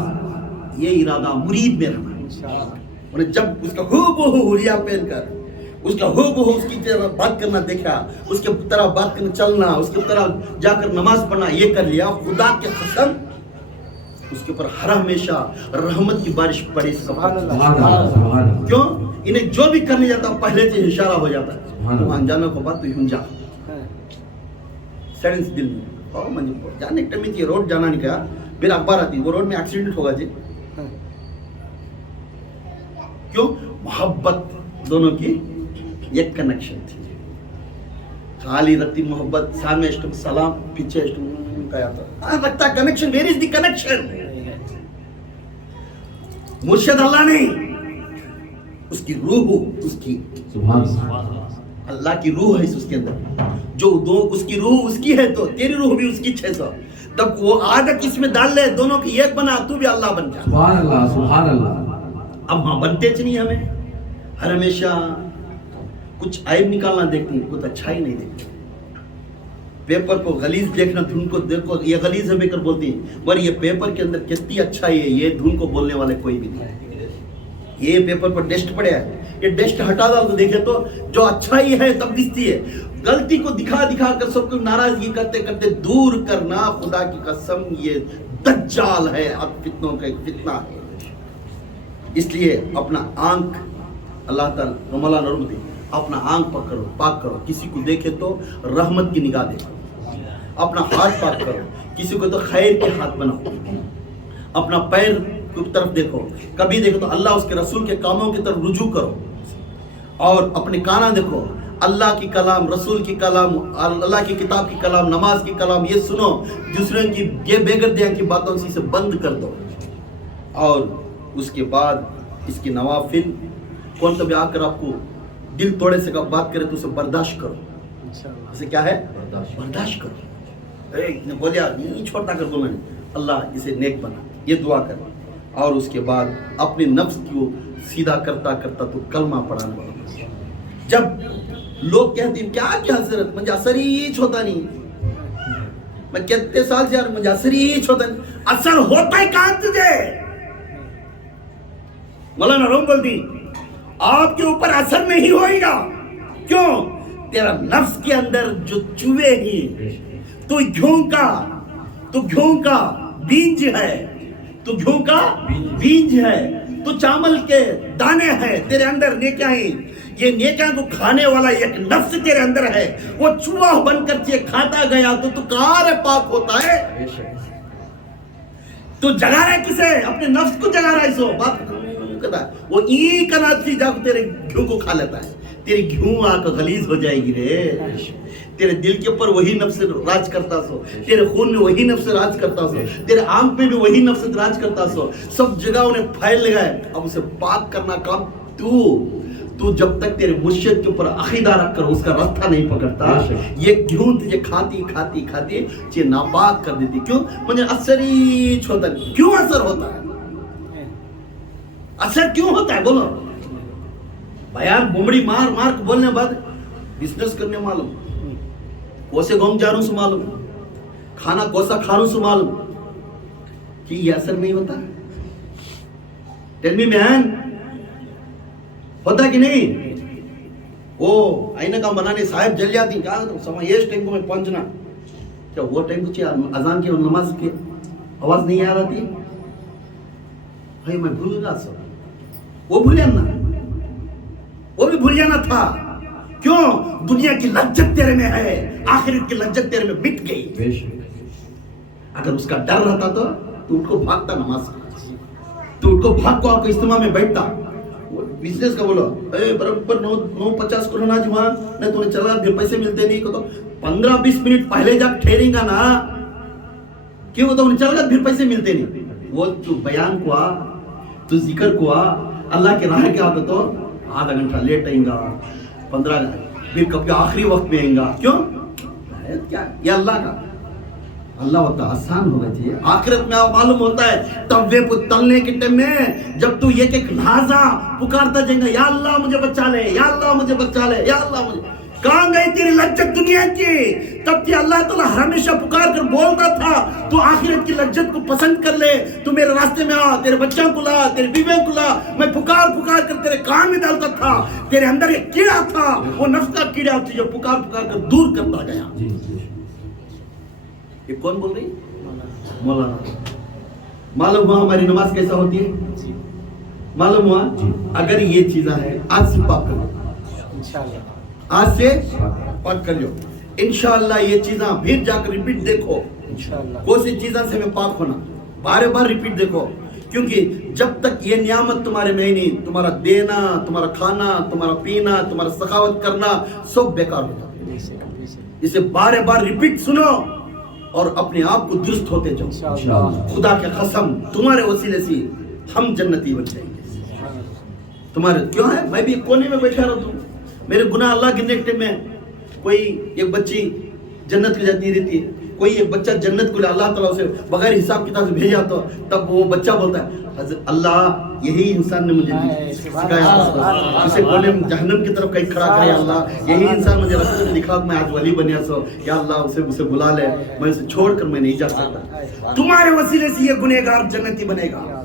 یہ ارادہ مرید میں رہنا اور جب اس کا ہو ریا پہن کر اس کا ہو اس کی طرح بات کرنا دیکھا اس کے طرح بات کرنا چلنا اس کے طرح جا کر نماز پڑھنا یہ کر لیا خدا کی قسم اس کے اوپر ہر ہمیشہ رحمت کی بارش پڑے کیوں انہیں جو بھی کرنے جاتا پہلے سے اشارہ ہو جاتا ہے وہاں جانا کو بات تو یوں جا سیڈنس دل میں جانے کے ٹائم یہ روڈ جانا نہیں کہا پھر اخبار آتی وہ روڈ میں ایکسیڈنٹ ہوگا جی کیوں محبت دونوں کی ایک کنیکشن تھی خالی رتی محبت سامنے اشتم سلام پیچھے اشتم کہا تھا رکھتا connection Veer is the connection مرشد اللہ نہیں اس کی روح اس کی اللہ کی روح ہے اس کے اندر جو دو اس کی روح اس کی ہے تو تیری روح بھی اس کی 600 تب وہ عادت اس میں ڈال لے دونوں کی ایک بنا تو بھی اللہ بن جا سبحان اللہ سبحان اللہ اب ہاں بنتے نہیں ہمیں ہر ہمیشہ کچھ عیب نکالنا دیکھتے ہیں کچھ اچھا ہی نہیں دیکھتے پیپر کو غلیظ دیکھنا دھن کو دیکھو یہ غلیظ ہے کر بولتی ہیں مگر یہ پیپر کے اندر کتنی اچھا ہے یہ دھن کو بولنے والے کوئی بھی نہیں یہ پیپر پر ڈسٹ پڑے ہے یہ ڈسٹ ہٹا دو تو دیکھے تو جو اچھا ہی ہے تب دکھتی ہے غلطی کو دکھا کر سب کو ناراضگی کرتے کرتے دور کرنا خدا کی قسم یہ دجال ہے، اب فتنوں کا ایک فتنہ ہے. اس لیے اپنا آنکھ اللہ تعالیٰ مولانا روم دے، اپنا آنکھ پکڑو، پاک کرو. کسی کو دیکھے تو رحمت کی نگاہ دیکھو. اپنا ہاتھ پاک کرو، کسی کو تو خیر کے ہاتھ بناؤ. اپنا پیر کی طرف دیکھو، کبھی دیکھو تو اللہ اس کے رسول کے کاموں کی طرف رجوع کرو. اور اپنے کانا دیکھو، اللہ کی کلام، رسول کی کلام، اللہ کی کتاب کی کلام، نماز کی کلام یہ سنو. دوسروں کی یہ بے گردیاں کی باتوں سے بند کر دو. اور اس کے بعد اس کی نوافل، کون تو بھی آ کر آپ کو دل توڑے سے بات کرے تو اسے برداشت کرو. اسے کیا ہے؟ برداشت کرو. نے بولیا نہیں چھوڑتا کر بولنا، اللہ اسے نیک بنا، یہ دعا کر. اور اس کے بعد اپنے نفس کو سیدھا کرتا کرتا تو کلمہ پڑھانا والا. جب لوگ کہتے ہیں کیا کیا حضرت مجھے اثر ہی ہوتا نہیں، میں کتنے سال سے یار مجھے اثر ہی ہوتا نہیں. اثر ہوتا ہے کہاں تجھے؟ مولانا روم بول دی آپ کے اوپر اثر نہیں ہوئے گا. کیوں؟ تیرا نفس کے اندر جو چوہے ہی، تو گھیوں کا بیج ہے، تو گھیوں کا بیج ہے، تو چاول کے دانے ہیں تیرے اندر نیکیاں ہیں. یہ نیکیاں کو کھانے والا ایک نفس تیرے اندر ہے، وہ چوہا بن کر یہ کھاتا گیا تو کہاں پاک ہوتا ہے؟ تو جگا رہا ہے کسے؟ اپنے نفس کو جگا رہا ہے. سو بات کہتا ہے وہ ایک اناج کی جا تیرے گھیوں کو کھا لیتا ہے. تیری گھیوں آ کر غلیظ ہو جائے گی رے. تیرے دل کے اوپر وہی نفس راج کرتا سو، تیرے خون میں وہی نفس راج کرتا سو، تیرے آنکھ میں بھی وہی نفس راج کرتا سو. سب جگہ انہیں پھیل لگا ہے. اب اسے پاک کرنا کام تو جب تک تیرے مرشد کے اوپر عقیدہ رکھ کر اس کا راستہ نہیں پکڑتا، یہ گھیوں تجھے کھاتی یہ ناپاک کر دیتی. کیوں؟ مجھے اثر ہی ہوتا ہے. کیوں اثر ہوتا ہے؟ اثر کیوں ہوتا ہے بولو؟ بیان بمڑی مار کے بولنے بعد بزنس کرنے معلوم، کوسے گھوم جا رہا ہوں سے معلوم، کھانا کوسا کھا رہا ہوں سے معلوم کہ یہ اثر نہیں ہوتا. ٹیل می مین، ہوتا کہ نہیں؟ وہ آئینہ کا بنانے صاحب جل جاتی، کہا تو سما یہ ٹائم کو میں پہنچنا، کیا وہ ٹائم کو چاہیے اذان کی اور نماز کی آواز نہیں یاد آتی؟ بھائی میں بھول گا سب، وہ بھول جانا، وہ بھی بھول جانا تھا. کیوں؟ دنیا کی لذت تیرے میں ہے، آخرت کی لذت تیرے میں مٹ گئی. اگر اس کا ڈر رہتا تو اٹھ کو بھاگتا نماز، تو اٹھ کو بھاگ کو آپ کو اجتماع میں بیٹھتا. بزنس کا بولو برابر 9:50 کو ہونا جمعہ نہیں تو چلا پھر پیسے ملتے نہیں کو تو 15-20 منٹ پہلے جا ٹھہریں گا نا. کیوں تو انہیں چل گا پھر پیسے ملتے نہیں. وہ تو بیان کو آ، تو ذکر کو آ، اللہ کے راہ کے آ تو آدھا گھنٹہ لیٹ آئیں گا، 15 پھر کبھی آخری وقت میں آئیں گا. کیوں؟ کیا یہ اللہ کا اللہ ہوتا آسان ہونا چاہیے. آخرت میں معلوم ہوتا ہے توے کو تلنے کے ٹائم میں جب تو یہ کہ لہذا پکارتا جائیں گا یا اللہ مجھے بچا لے، یا اللہ مجھے بچا لے، یا اللہ مجھے. کہاں گئی تیری لذت دنیا کی؟ تب کہ اللہ تعالیٰ ہمیشہ پکار کر بولتا تھا تو آخرت کی لذت کو پسند کر لے، تو میرے راستے میں آ، تیرے بچوں کو لا، تیرے بیویوں کو لا. میں پکار کر تیرے کان میں ڈالتا تھا. تیرے اندر ایک کیڑا تھا، وہ نفس کا کیڑا تھا جو پکار کر دور کرتا گیا. یہ کون بول رہی؟ مولانا. معلوم ہوا ہماری نماز کیسا ہوتی ہے؟ معلوم ہوا اگر یہ چیزاں ہیں آج سے پاک کر لو، آج سے پاک کر لو. انشاءاللہ یہ چیزاں پھر جا کر ریپیٹ دیکھو. کون سی چیزاں سے میں پاک ہونا بار بار ریپیٹ دیکھو. کیونکہ جب تک یہ نعمت تمہارے میں نہیں، تمہارا دینا، تمہارا کھانا، تمہارا پینا، تمہارا سخاوت کرنا سب بیکار ہوتا ہے. اسے بار بار ریپیٹ سنو اور اپنے آپ کو درست ہوتے جاؤ. خدا کے قسم تمہارے وسیلے سے ہم جنتی بن جائیں گے. تمہارے کیوں ہے؟ میں بھی کونے میں بیٹھا رہتا ہوں، میرے گناہ اللہ گننے کے ٹائم میں کوئی ایک بچی جنت کی جاتی رہتی ہے، کوئی ایک بچہ جنت کو اللہ تعالیٰ اسے بغیر حساب کتاب سے بھیجا تو تب وہ بچہ بولتا ہے حضرت اللہ یہی انسان نے مجھے سکھایا، اسے کونے میں جہنم کی طرف کہیں کھڑا کیا اللہ، یہی انسان مجھے رستے میں دکھا میں آج ولی بنیا سو، یا اللہ اسے بلا لے، میں اسے چھوڑ کر میں نہیں جا سکتا. تمہارے وسیلے سے یہ گنہگار جنتی بنے گا.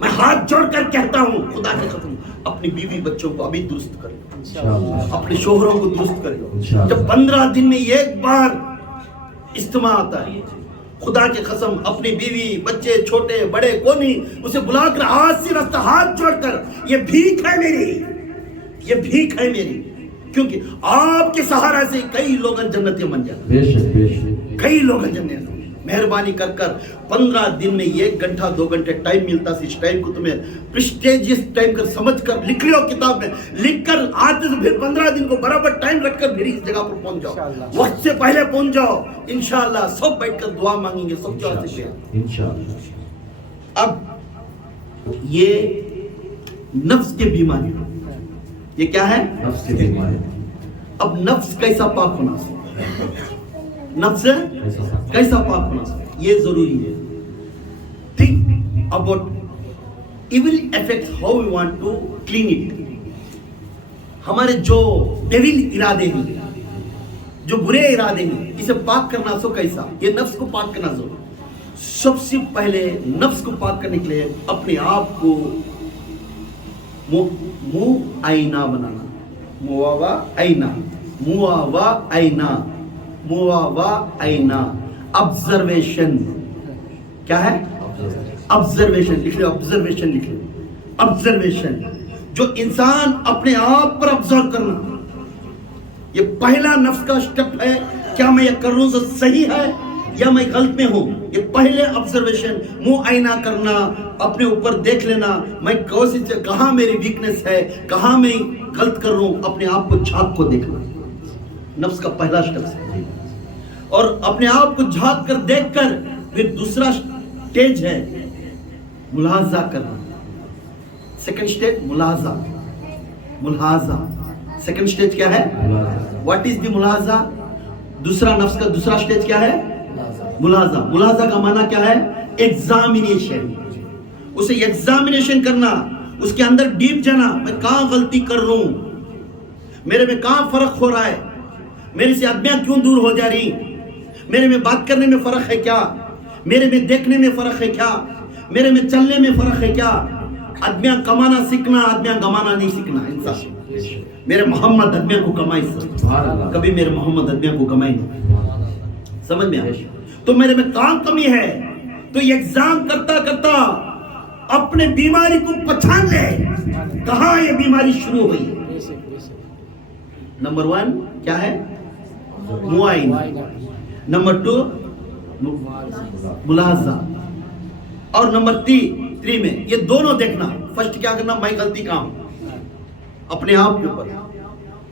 میں ہاتھ جوڑ کر کہتا ہوں خدا کے قسم اپنی بیوی بچوں کو ابھی درست کریو، اپنے شوہروں کو درست کریو. جب 15 دن میں ایک بار اجتماع آتا ہے، خدا کی قسم اپنی بیوی بچے چھوٹے بڑے کونی اسے بلا کر ہاتھ سے رستہ ہاتھ جوڑ کر یہ بھیک ہے میری، یہ بھیک ہے میری، کیونکہ آپ کے سہارا سے کئی لوگ جنتیں بن جاتے، بے شک بے شک، کئی لوگ جنت۔ مہربانی کر 15 دن میں 1 گھنٹہ 2 گھنٹے ٹائم ملتا سی، اس ٹائم کو تمہیں پریسٹیجیس ٹائم کر سمجھ کر لکھ لو کتاب میں، لکھ کر آتے تو پھر 15 دن کو برابر ٹائم رکھ کر پھر اس جگہ پر پہنچ جاؤ، وقت سے پہلے پہنچ جاؤ، انشاءاللہ سب بیٹھ کر دعا مانگیں گے، سب چاہتے ہیں۔ انشاءاللہ۔ اب یہ نفس کی بیماری، یہ کیا ہے؟ نفس کی بیماری۔ اب نفس کیسا پاک ہونا سکتا، نفس کیسا پاک ہونا سکتا، یہ ضروری ہے۔ Think about evil effects, how we want to clean it۔ ہمارے جو ڈیول ارادے ہیں، جو برے ارادے ہیں، اسے پاک کرنا سو کیسا، یہ نفس کو پاک کرنا ضروری۔ سب سے پہلے نفس کو پاک کرنے کے لیے اپنے آپ کو منہ آئینہ بنانا، مواوا آئینہ، مواوا آئینہ، مواوا آئینہ، آبزرویشن۔ کیا ہے؟ آبزرویشن لکھ لو، آبزرویشن لکھ لو، آبزرویشن، جو انسان اپنے آپ پر آبزرو کرنا، یہ پہلا نفس کا سٹیپ ہے۔ کیا میں یہ کر رہا ہوں تو صحیح ہے یا میں غلط میں ہوں؟ یہ پہلے آبزرویشن، منہ آئینہ کرنا، اپنے اوپر دیکھ لینا، میں کوشش کہاں میری ویکنس ہے، کہاں میں غلط کر رہا ہوں، اپنے آپ کو جھانک کو دیکھنا، نفس کا پہلا سٹیپ ہے۔ اور اپنے آپ کو جھانک کر دیکھ کر پھر دوسرا سٹیج ہے ملاحظہ کرنا، سیکنڈ سٹیج ملاحظہ، ملاحظہ، سیکنڈ سٹیج کیا ہے؟ واٹ از دی ملاحظہ؟ دوسرا نفس کا دوسرا سٹیج کیا ہے؟ ملاحظہ۔ ملاحظہ کا معنی کیا ہے؟ ایگزامینیشن، اسے ایگزامینیشن کرنا، اس کے اندر ڈیپ جانا، میں کہاں غلطی کر رہا ہوں، میرے میں کہاں فرق ہو رہا ہے، میرے سے ادمیاں کیوں دور ہو جا رہی، میرے میں بات کرنے میں فرق ہے کیا، میرے میں دیکھنے میں فرق ہے کیا، میرے میں چلنے میں فرق ہے کیا۔ ادمیاں کمانا سیکھنا، ادمیاں گمانا نہیں سیکھنا۔ انسان میرے محمد ادمیاں کو کمائی سکتا، کبھی میرے محمد ادمیاں کو کمائی نہیں، سمجھ میں آئے؟ تو میرے میں کہاں کمی ہے، تو یہ ایگزام کرتا کرتا اپنے بیماری کو پہچان لے، کہاں یہ بیماری شروع ہوئی۔ نمبر 1 کیا ہے؟ معائنہ، نمبر 2 ملاحظہ، اور نمبر 3 میں یہ دونوں دیکھنا۔ فرسٹ کیا کرنا؟ میں غلطی کہاں ہوں، اپنے آپ کے اوپر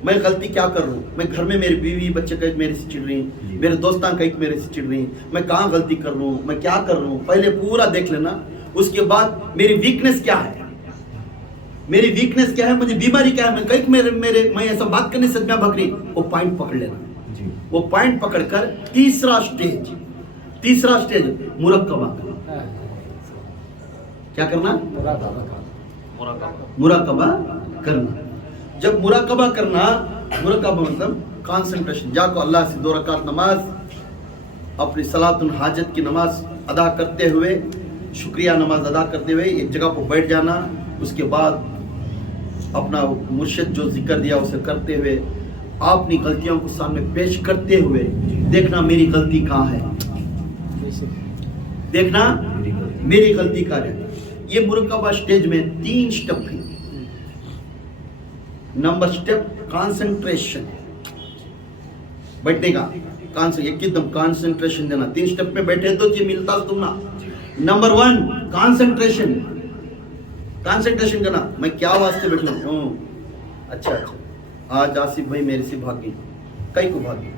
میں غلطی کیا کر رہا ہوں، میں گھر میں میری بیوی بچے کہیں میرے سے چڑھ رہی ہیں، میرے دوستاں کہیں میرے سے چڑھ رہی ہیں، میں کہاں غلطی کر رہا ہوں، میں کیا کر رہا ہوں، پہلے پورا دیکھ لینا۔ اس کے بعد میری ویکنس کیا ہے، میری ویکنس کیا ہے، مجھے بیماری کیا ہے، میں کہیں میں ایسا بات کرنے سے میں بکری، وہ پوائنٹ پکڑ لینا، وہ پوائنٹ پکڑ کر تیسرا سٹیج مراقبہ، کیا کرنا؟ مراقبہ کرنا۔ جب مراقبہ کرنا، مراقبہ مطلب کانسنٹریشن، جا کو اللہ سے 2 رکعت نماز، اپنی صلاۃ الحاجت کی نماز ادا کرتے ہوئے، شکریہ نماز ادا کرتے ہوئے ایک جگہ پر بیٹھ جانا، اس کے بعد اپنا مرشد جو ذکر دیا اسے کرتے ہوئے، اپنی غلطیوں کو سامنے پیش کرتے ہوئے دیکھنا میری غلطی کہاں ہے، دیکھنا میری غلطی کہاں ہے۔ یہ مراقبہ سٹیج میں 3 سٹیپ ہیں۔ نمبر سٹیپ کانسنٹریشن، بیٹھنے کا ایک دم کانسنٹریشن دینا، 3 سٹیپ میں بیٹھے تو یہ ملتا تم نا۔ نمبر 1 کانسنٹریشن، کانسنٹریشن کرنا، میں کیا واسطے بیٹھا ہوں، اچھا آج آصف بھائی میرے سے بھاگی، کئی کو بھاگی،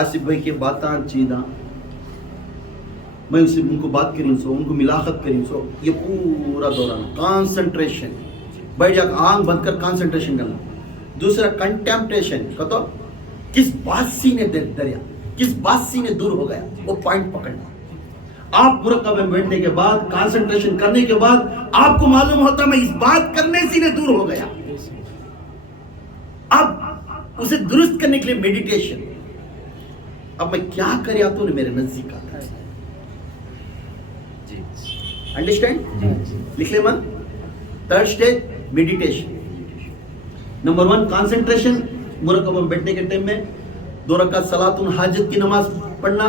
آصف بھائی کے باتاں چیزاں، میں ان سے ان کو بات کریں سو، ان کو ملاقات کریں سو، یہ پورا دوران کانسنٹریشن، بیٹھ جا آنکھ بند کر کانسنٹریشن کرنا۔ دوسرا کنٹمپٹیشن، کہتا کس بات سی نے دریا، کس بات سی نے دور ہو گیا، وہ پوائنٹ پکڑنا۔ آپ مراقبہ میں بیٹھنے کے بعد، کانسنٹریشن کرنے کے بعد آپ کو معلوم ہوتا میں اس بات کرنے سے نے دور ہو گیا، اب اسے درست کرنے کے لیے میڈیٹیشن، اب میں کیا کریا تو نے میرے نزدیک آتا ہے۔ انڈرسٹینڈ؟ لکھ لے من۔ 3rd stage meditation. Number 1 concentration, مراقبہ میں بیٹھنے کے ٹائم میں 2 رکعت صلاۃ الحاجت کی نماز پڑھنا،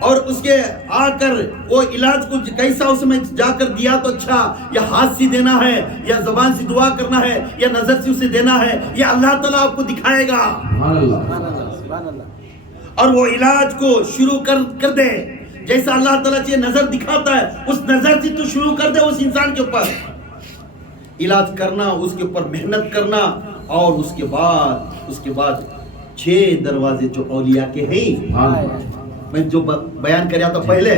اور اس کے آ کر وہ علاج کو کیسا اس میں جا کر دیا تو اچھا، یا ہاتھ سے دینا ہے، یا زبان سے دعا کرنا ہے، یا نظر سے اسے دینا ہے، یہ اللہ تعالیٰ آپ کو دکھائے گا. سبحان اللہ. سبحان اللہ سبحان اللہ. اور وہ علاج کو شروع کر دے جیسا اللہ تعالیٰ تجھے نظر دکھاتا ہے، اس نظر سے تو شروع کر دے اس انسان کے اوپر علاج کرنا، اس کے اوپر محنت کرنا. اور اس کے بعد 6 دروازے جو اولیاء کے ہیں، سبحان اللہ. میں جو بیان کریا تھا پہلے،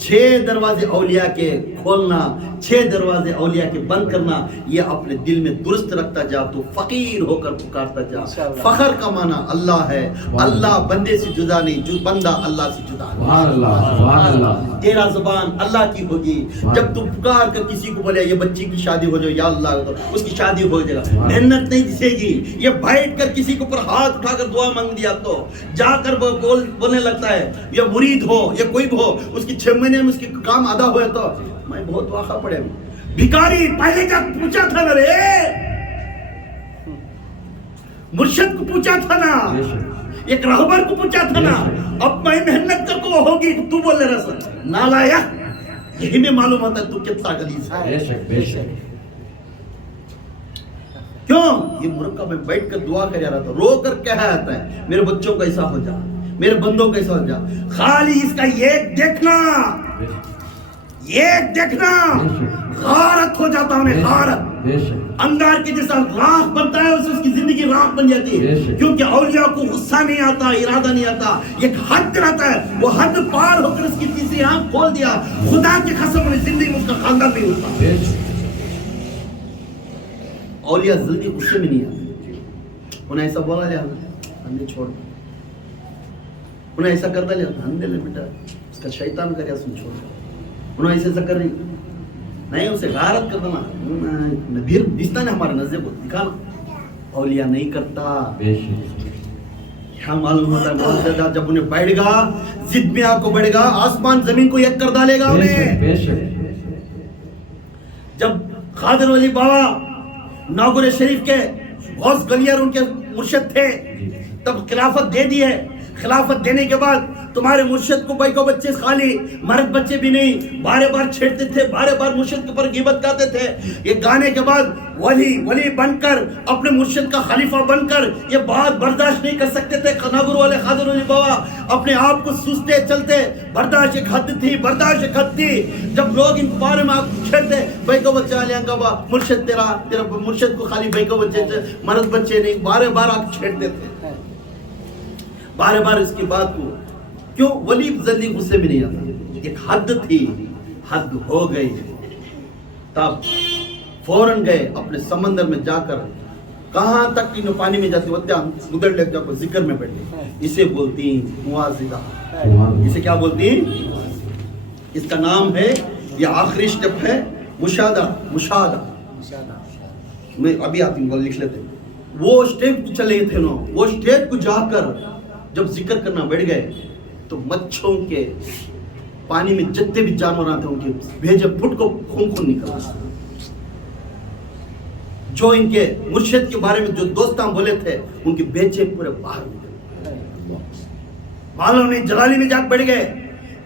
6 دروازے اولیاء کے کھولنا، 6 دروازے اولیاء کے بند کرنا، یہ اپنے دل میں درست رکھتا جا تو فقیر ہو کر پکارتا جا. فخر کا معنی اللہ ہے. اللہ بندے سے جدا نہیں، جو بندہ اللہ سے جدا نہیں. سبحان اللہ. سبحان اللہ. تیرا زبان اللہ کی ہوگی. جب تم پکار کر کسی کو بولے یہ بچی کی شادی ہو جائے، یا اللہ اس کی شادی ہو جائے گا، محنت نہیں دسے گی. یہ بیٹھ کر کسی کے اوپر ہاتھ اٹھا کر دعا مانگ دیا تو جا کر بولنے لگتا ہے، یا مرید ہو یا کوئی بھی ہو، اس کی 6 مہینے میں اس کے کام آدھا ہوا تو میں بہت واقعہ پڑے. بھکاری پہلے جا پوچھا تھا نا رے، مرشد کو پوچھا تھا نا، ایک رہبر کو پوچھا تھا نا. اب میں محنت کر کو ہوگی تو بول رہا سر نالائق. یہی میں معلوم ہوتا ہے تو کتنا غلیظ ہے. بے شک بے شک. کیوں یہ مرکب میں بیٹھ کر دعا کر رہا تھا، رو کر کہہ رہا ہے میرے بچوں کا ایسا ہو جا، میرے بندوں کا ایسا ہو جا. خالی اس کا یہ دیکھنا غارت ہو جاتا انہیں. غارت بے شک. انگار کے جیسا راکھ بنتا ہے، اس کی زندگی راکھ بن جاتی ہے. کیونکہ اولیاء کو غصہ نہیں آتا، ارادہ نہیں آتا، ایک حد رہتا ہے. وہ حد پار ہو کر اس کی تیسری آنکھ کھول دیا، خدا کی قسم انہیں زندگی میں اس کا خاندان نہیں ہوتا. بے شک. اولیاء جلدی غصے میں نہیں آتے. انہیں ایسا بولا جا اندھے چھوڑ، انہیں ایسا کرتا لیا اندھے لے بیٹا اس کا شیطان کریا سن چھوڑ. انہیں ایسا کر رہی نہیں، اسے غارت کر دینا. نبیر دستا نے ہمارے نظر کو دکھانا. اولیاء نہیں کرتا. بے شک. کیا معلوم ہوتا ہے معجزہ جب انہیں بیٹھ گا، ضد میں آپ کو بیٹھ گا، آسمان زمین کو یک کر ڈالے گا انہیں. بے شک. جب خادر ولی بابا ناگور شریف کے غوث گلیار ان کے مرشد تھے، تب خلافت دے دی ہے. خلافت دینے کے بعد تمہارے مرشد کو بھائی کو بچے خالی مرد بچے بھی نہیں، بارے بار چھیڑتے تھے، بارے بار مرشد کے اوپر غیبت کرتے تھے. یہ گانے کے بعد ولی بن کر اپنے مرشد کا خلیفہ بن کر یہ بات برداشت نہیں کر سکتے تھے. ناگور والے خادر علی بابا اپنے آپ کو سوچتے چلتے، برداشت ایک حد تھی، برداشت ایک حد تھی. جب لوگ ان بارے میں آپ چھیڑتے، بھائی کو بچہ لیا گا مرشد تیرا مرشد کو خالی بھائی کو بچے مرد بچے نہیں، بارے بار آپ چھیڑتے تھے. بارے بار اس کی بات کو کیوں ولی جلدی غصے میں نہیں آتا. ایک حد تھی، حد ہو گئی. تب فوراً گئے اپنے سمندر میں جا کر، کہاں تک کہ پانی میں جاتے ہوتے ادھر لے جا کر ذکر میں بیٹھے. اسے بولتی مواظبہ. اسے کیا بولتی؟ اس کا نام ہے، یہ آخری سٹیپ ہے مشاہدہ. میں ابھی آپ ان کو لکھ لیتے. وہ سٹیپ چلے تھے نا، وہ سٹیپ کو جا کر جب ذکر کرنا بیٹھ گئے تو مچھوں کے پانی میں جتنے بھی جانور آتے ان کے بھیجے پھٹ کو خون نکلا. جو ان کے مرشد کے بارے میں جو دوستان بولے تھے ان کے بیچے پورے باہر نکل. معلوم نہیں جلالی میں جا بیٹھ گئے.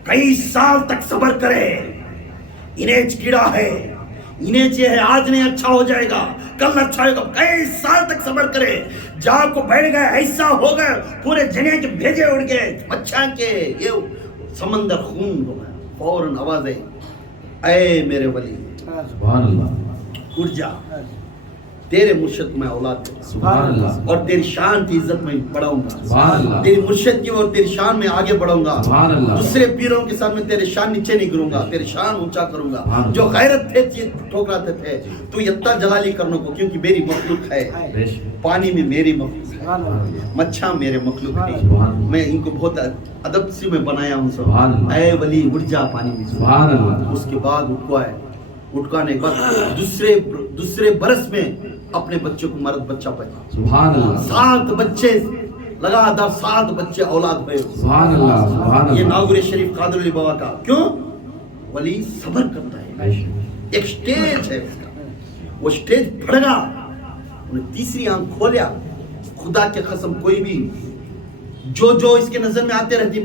کئی سال تک صبر کرے، انہیں کیڑا ہے، انہیں یہ ہے آج نہیں اچھا ہو جائے گا، کل اچھا ہوگا. کئی سال تک صبر کرے، جا کو بیٹھ گئے، ایسا ہو گئے پورے جنے کے بھیجے اڑ گئے، مچھاں کے یہ سمندر خون ہو گیا. فوراً آواز ہے، اے میرے ولی سبحان اللہ. اٹھ جا، تیرے مرشد میں اولاد دے، سبحان اللہ. اور تیری شان کی عزت میں بڑھاؤں گا. سبحان اللہ. تیری مرشد کی اور تیری شان میں آگے بڑھوں گا. سبحان اللہ. دوسرے پیروں کے سامنے تیرے شان نیچے نہیں گروں گا، تیرے شان اونچا کروں گا. جو غیرت تھے ٹھوکراتے تھے تو اتنا جلالی کرنے کو، کیونکہ میری مخلوق ہے. بے شک. پانی میں میری مخلوق ہے، مچھاں میرے مخلوق ہے. میں ان کو بہت ادب سے میں بنایا ہوں. سبحان اللہ. اے ولی اٹھ جا پانی میں. سبحان اللہ. اس کے بعد اٹھوائے، اٹھانے کے بعد دوسرے برس میں اپنے بچے کو مرد بچہ پیدا. سبحان اللہ. 7 بچے لگاتار 7 بچے اولاد ہوئے. سبحان اللہ. سبحان اللہ. یہ ناگور شریف قادر علی بابا کا. کیوں؟ ولی صبر کرتا ہے. بے شک. ایک سٹیج ہے اس کا، وہ سٹیج پڑ گا. انہیں تیسری آنکھ کھولیا. خدا کے قسم کوئی بھی جو اس کے نظر میں آتے رہتی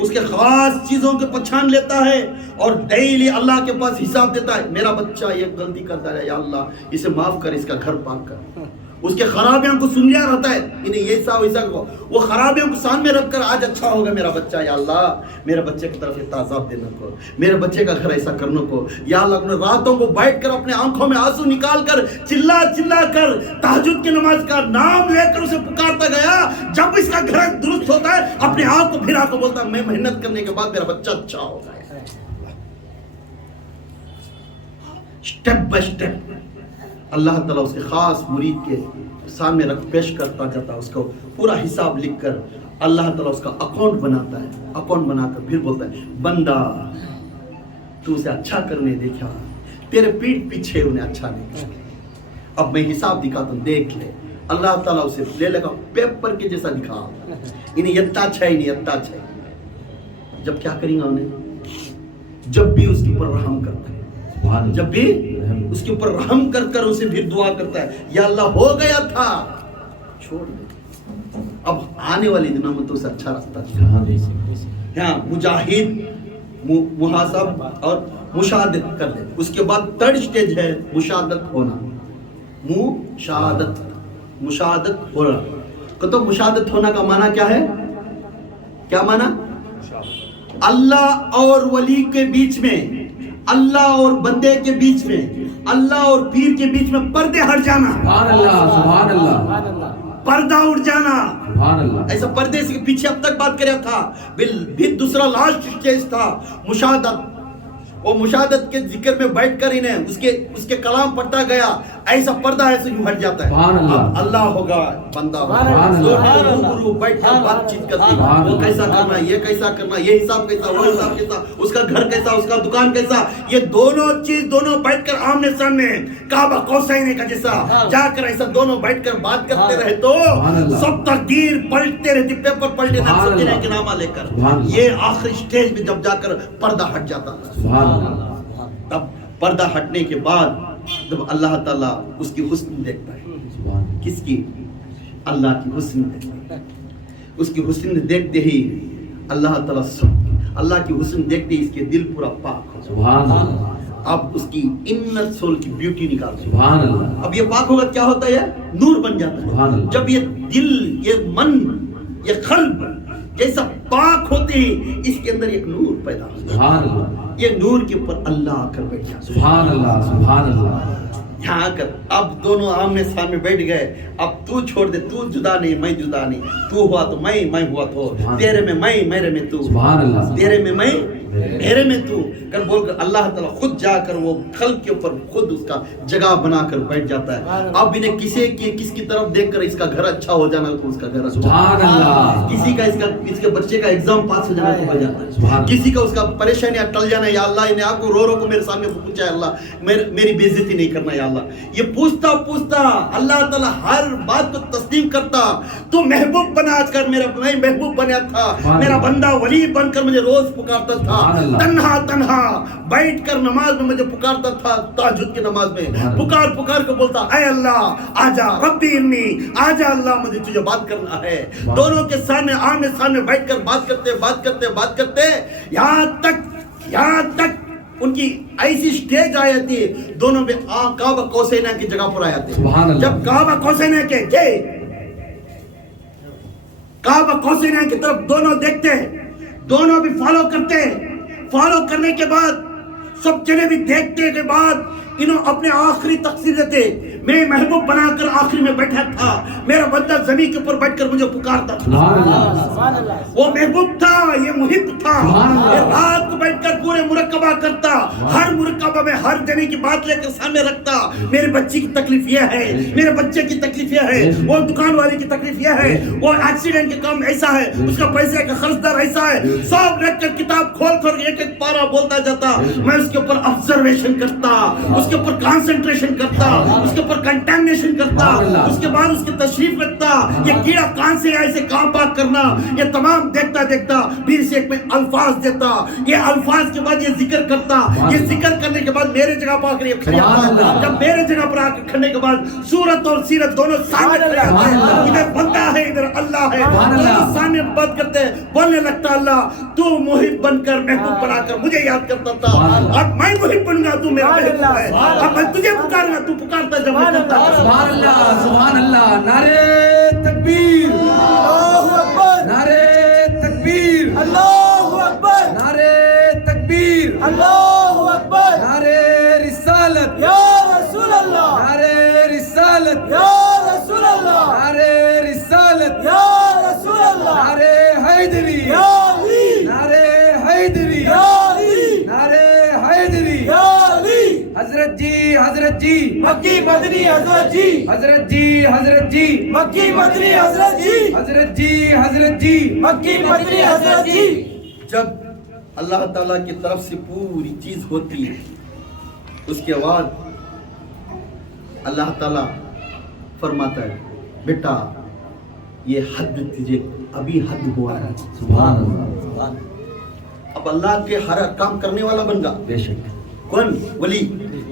اس کے خاص چیزوں کے پہچان لیتا ہے اور ڈیلی اللہ کے پاس حساب دیتا ہے. میرا بچہ یہ غلطی کرتا ہے، یا اللہ اسے معاف کر، اس کا گھر پاک کر. اس کے خرابیوں کو سن لیا رہتا ہے، انہیں یہ ایسا ویسا، وہ خرابیوں کو سامنے رکھ کر آج اچھا ہوگا میرا بچہ، یا اللہ میرے بچے کی طرف تعذاب دینا کو، میرے بچے کا گھر ایسا کرنے کو، یا اللہ اپنے راتوں کو بیٹھ کر اپنے آنکھوں میں آنسو نکال کر چلا چلا کر تہجد کی نماز کا نام لے کر اسے پکارتا گیا. جب اس کا گھر درست ہوتا ہے اپنے آپ کو پھرا کو بولتا ہے میں محنت کرنے کے بعد میرا بچہ اچھا ہوگا. اسٹیپ بائی اسٹیپ اللہ تعالیٰ اس کے خاص مرید کے سامنے پیش کرتا جاتا ہے، اس کو پورا حساب لکھ کر اللہ تعالیٰ اس کا اکاؤنٹ بناتا ہے. اکاؤنٹ بنا کر پھر بولتا ہے بندہ تو اسے اچھا کرنے دیکھا، تیرے پیٹھ پیچھے انہیں اچھا نہیں کیا، اب میں حساب دکھاتا ہوں دیکھ لے. اللہ تعالیٰ اسے لے لگا پیپر کے جیسا دکھا، انہیں یتا اچھا ہی نہیں، یتا اچھا ہی. جب کیا کریں گا انہیں؟ جب بھی اس کے اوپر رحم کرتا ہے، جب بھی اس کے اوپر رحم کر کر اسے پھر دعا کرتا ہے یا اللہ ہو گیا تھا چھوڑ دے، اب آنے والی دنوں میں تو اسے اچھا راستہ دکھا. ہاں مجاہد محاسب اور مشاہدت کر لے. اس کے بعد تھرڈ سٹیج ہے مشاہدت ہونا. مشاہدت ہونا تو مشاہدت ہونا کا معنی کیا ہے؟ کیا معنی؟ اللہ اور ولی کے بیچ میں، اللہ اور بندے کے بیچ میں، اللہ اور پیر کے بیچ میں پردے ہٹ جانا. سبحان اللہ، سبحان اللہ، پردہ اٹھ جانا. سبحان اللہ. ایسا پردے سے پیچھے اب تک بات کریا تھا. پھر دوسرا لاسٹ سٹیج تھا مشاہدت. وہ مشاہدت کے ذکر میں بیٹھ کر انہیں اس کے کلام پڑھتا گیا، ایسا پردہ ایسے یوں ہٹ جاتا ہے. اب اللہ ہوگا، بندہ ہوگا، روبرو بیٹھ کر بات چیت کرتے ہیں، وہ کیسا کرنا، یہ کیسا کرنا، یہ حساب کیسا، وہ حساب کیسا، اس کا گھر کیسا، اس کا دکان کیسا. یہ دونوں چیز دونوں بیٹھ کر آمنے سامنے کعبہ قوسین کا جیسا جا کر ایسا دونوں بیٹھ کر بات کرتے رہے تو سب تقدیر پلٹتے رہتی، پیپر پلٹے نہ کے نامہ لے کر. یہ آخری سٹیج میں جب جا کر پردہ ہٹ جاتا ہے. تب پردہ ہٹنے کے بعد جب اللہ تعالیٰ اس کی حسن دیکھتا ہے، کس کی؟ اللہ کی حسن دیکھتا ہے. اس کی حسن دیکھتے ہی اللہ تعالیٰ اللہ کی حسن دیکھتے ہی اس کے دل پورا پاک ہو. اب اس کی انر سول کی بیوٹی نکالتے ہیں. اب یہ پاک ہوگا کیا ہوتا ہے؟ نور بن جاتا ہے. جب یہ دل، یہ من، یہ قلب جیسا پاک ہوتے ہی اس کے اندر ایک نور پیدا ہوتا ہے. یہ نور کے اوپر اللہ آ کر بیٹھ جاتا ہے. سبحان اللہ، سبحان اللہ. یہاں آ کر اب دونوں آمنے سامنے بیٹھ گئے. اب تو چھوڑ دے، تو جدا نہیں، میں جدا نہیں، تو ہوا تو میں ہوا تو، تیرے میں میں، میرے میں تو، تیرے میں میں، میرے میں تو کر بول کر اللہ تعالیٰ خود جا کر وہ خلق کے اوپر خود اس کا جگہ بنا کر بیٹھ جاتا ہے. اب انہیں کس کی طرف دیکھ کر اس کا گھر اچھا ہو جانا تو اس کا گھر اچھا، کسی کا اس کے بچے کا ایگزام پاس ہو جانا تو ہو جاتا ہے، کسی کا اس کا پریشانیاں ٹل جانا. یا اللہ انہیں آپ کو رو کو میرے سامنے پوچھا ہے، اللہ میری بے عزتی نہیں کرنا. یا اللہ یہ پوچھتا اللہ تعالیٰ ہر بات کو تسلیم کرتا. تو محبوب بنا کر میں محبوب بنا تھا، میرا بندہ ولی بن کر مجھے روز پکارتا تھا، تنہا بیٹھ کر نماز میں مجھے پکارتا تھا. تہجد کی نماز میں پکار کے بولتا اے اللہ آجا ربی انی، آجا اللہ مجھے تجھے بات کرنا ہے. دونوں کے سامنے آمنے سامنے بیٹھ کر بات کرتے یہاں تک ان کی ایسی سٹیج آئی تھی دونوں میں کعبہ قوسین کی جگہ پر آئے تھے. جب کعبہ قوسین کی طرف دونوں دیکھتے، دونوں بھی فالو کرنے کے بعد سب جنے بھی دیکھتے کے بعد انہوں اپنے آخری تقسیم دیتے. میں محبوب بنا کر آخری میں بیٹھا تھا، میرا بندہ زمین کے اوپر بیٹھ کر مجھے پکارتا تھا. وہ محبوب تھا، یہ محب تھا. یہ رات کو بیٹھ کر پورے مرکبہ کرتا، ہر مرکبہ میں ہر جنے کی بات لے کر سامنے رکھتا. میرے بچی کی تکلیف یہ ہے، میرے بچے کی تکلیف یہ ہے، وہ دکان والے کی تکلیف یہ ہے، وہ ایکسیڈنٹ کے کام ایسا ہے، اس کا پیسے کا خرچدار ایسا ہے. سب رکھ کر کتاب کھول ایک پارا بولتا جاتا. میں اس کے اوپر آبزرویشن کرتا، اس کے اوپر کانسنٹریشن کرتا، اس کے اوپر کنٹامنیشن کرتا, اللہ. اس کے بعد اس کی تشریف رکھتا, یہ کیڑا کان سے ایسے کام پاک کرنا, یہ تمام دیکھتا دیکھتا پھر سے ایک میں الفاظ دیتا, یہ الفاظ کے بعد یہ ذکر کرتا, یہ ذکر کرنے کے بعد میرے جگہ پا کر یہ کھڑا ہوتا, جب میرے جگہ پر آ کر کھڑنے کے بعد سورت اور سیرت دونوں سامنے کھڑے ہوتے ہیں, ادھر بندہ ہے ادھر اللہ ہے, دونوں سامنے بات کرتے ہیں, بولنے لگتا اللہ تو محب بن کر محبوب بنا کر مجھے یاد کرتا تھا, اب میں محب بن گا تو میرا محبوب ہے, اب میں تجھے پکاروں گا تو پکارتا جب میں کرتا. سبحان اللہ, سبحان اللہ, نعرے تکبیر, اللہ اکبر, نعرے تکبیر, اللہ اکبر, نعرے تکبیر, اللہ اکبر, نعرے رسالت, یا رسول اللہ, نعرے رسالت, یا رسول اللہ, نعرے رسالت, یا رسول اللہ, نعرے حیدری, یا علی, نعرے حیدری, یا علی, نعرے حیدری, یا علی, حضرت جی, حضرت جی, مکی مدنی حضرت جی, حضرت جی, حضرت جی, مکی مدنی حضرت جی, حضرت جی, حضرت جی, مکی مدنی حضرت جی. جب اللہ تعالیٰ کی طرف سے پوری چیز ہوتی ہے اس کے بعد اللہ تعالیٰ فرماتا ہے بیٹا یہ حد تجھے ابھی حد ہوا ہے. سبحان اللہ, اب اللہ کے ہر کام کرنے والا بن گا. بے شک, کون؟ ولی.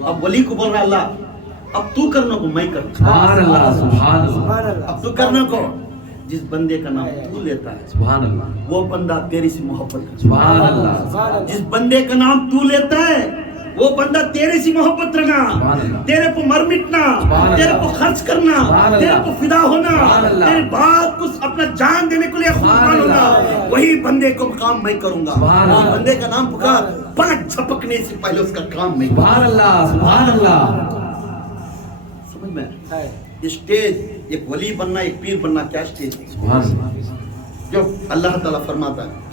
اب ولی کو بول رہا اللہ اب تو کرنا کو میں کرتا, سبحان اللہ, سبحان اللہ, سبحان اللہ, اب تو کرنا کو. جس بندے کا نام تو لیتا ہے سبحان اللہ, وہ بندہ تیری سے محبت کرتا سبحان اللہ, سبحان ہے. اللہ, جس بندے کا نام تو لیتا ہے وہ بندہ تیرے سے محبت رکھنا, سبحان اللہ, تیرے کو مر مٹنا, سبحان تیرے اللہ, کو خرچ کرنا, سبحان اللہ, تیرے کو فدا ہونا, سبحان اللہ, تیرے بعد کچھ اپنا جان دینے کے لیے سبحان قربان ہونا, اللہ, وہی بندے کو کام میں کروں گا. سبحان وہ اللہ, بندے کا نام پکار, پانچ چھپکنے سے پہلے اس کا کام میں کروں. سبحان اللہ, سبحان اللہ, سمجھ میں ہے, اسٹیج ایک ولی بننا ایک پیر بننا کیا اسٹیج ہے. سبحان اللہ, جو اللہ تعالیٰ فرماتا ہے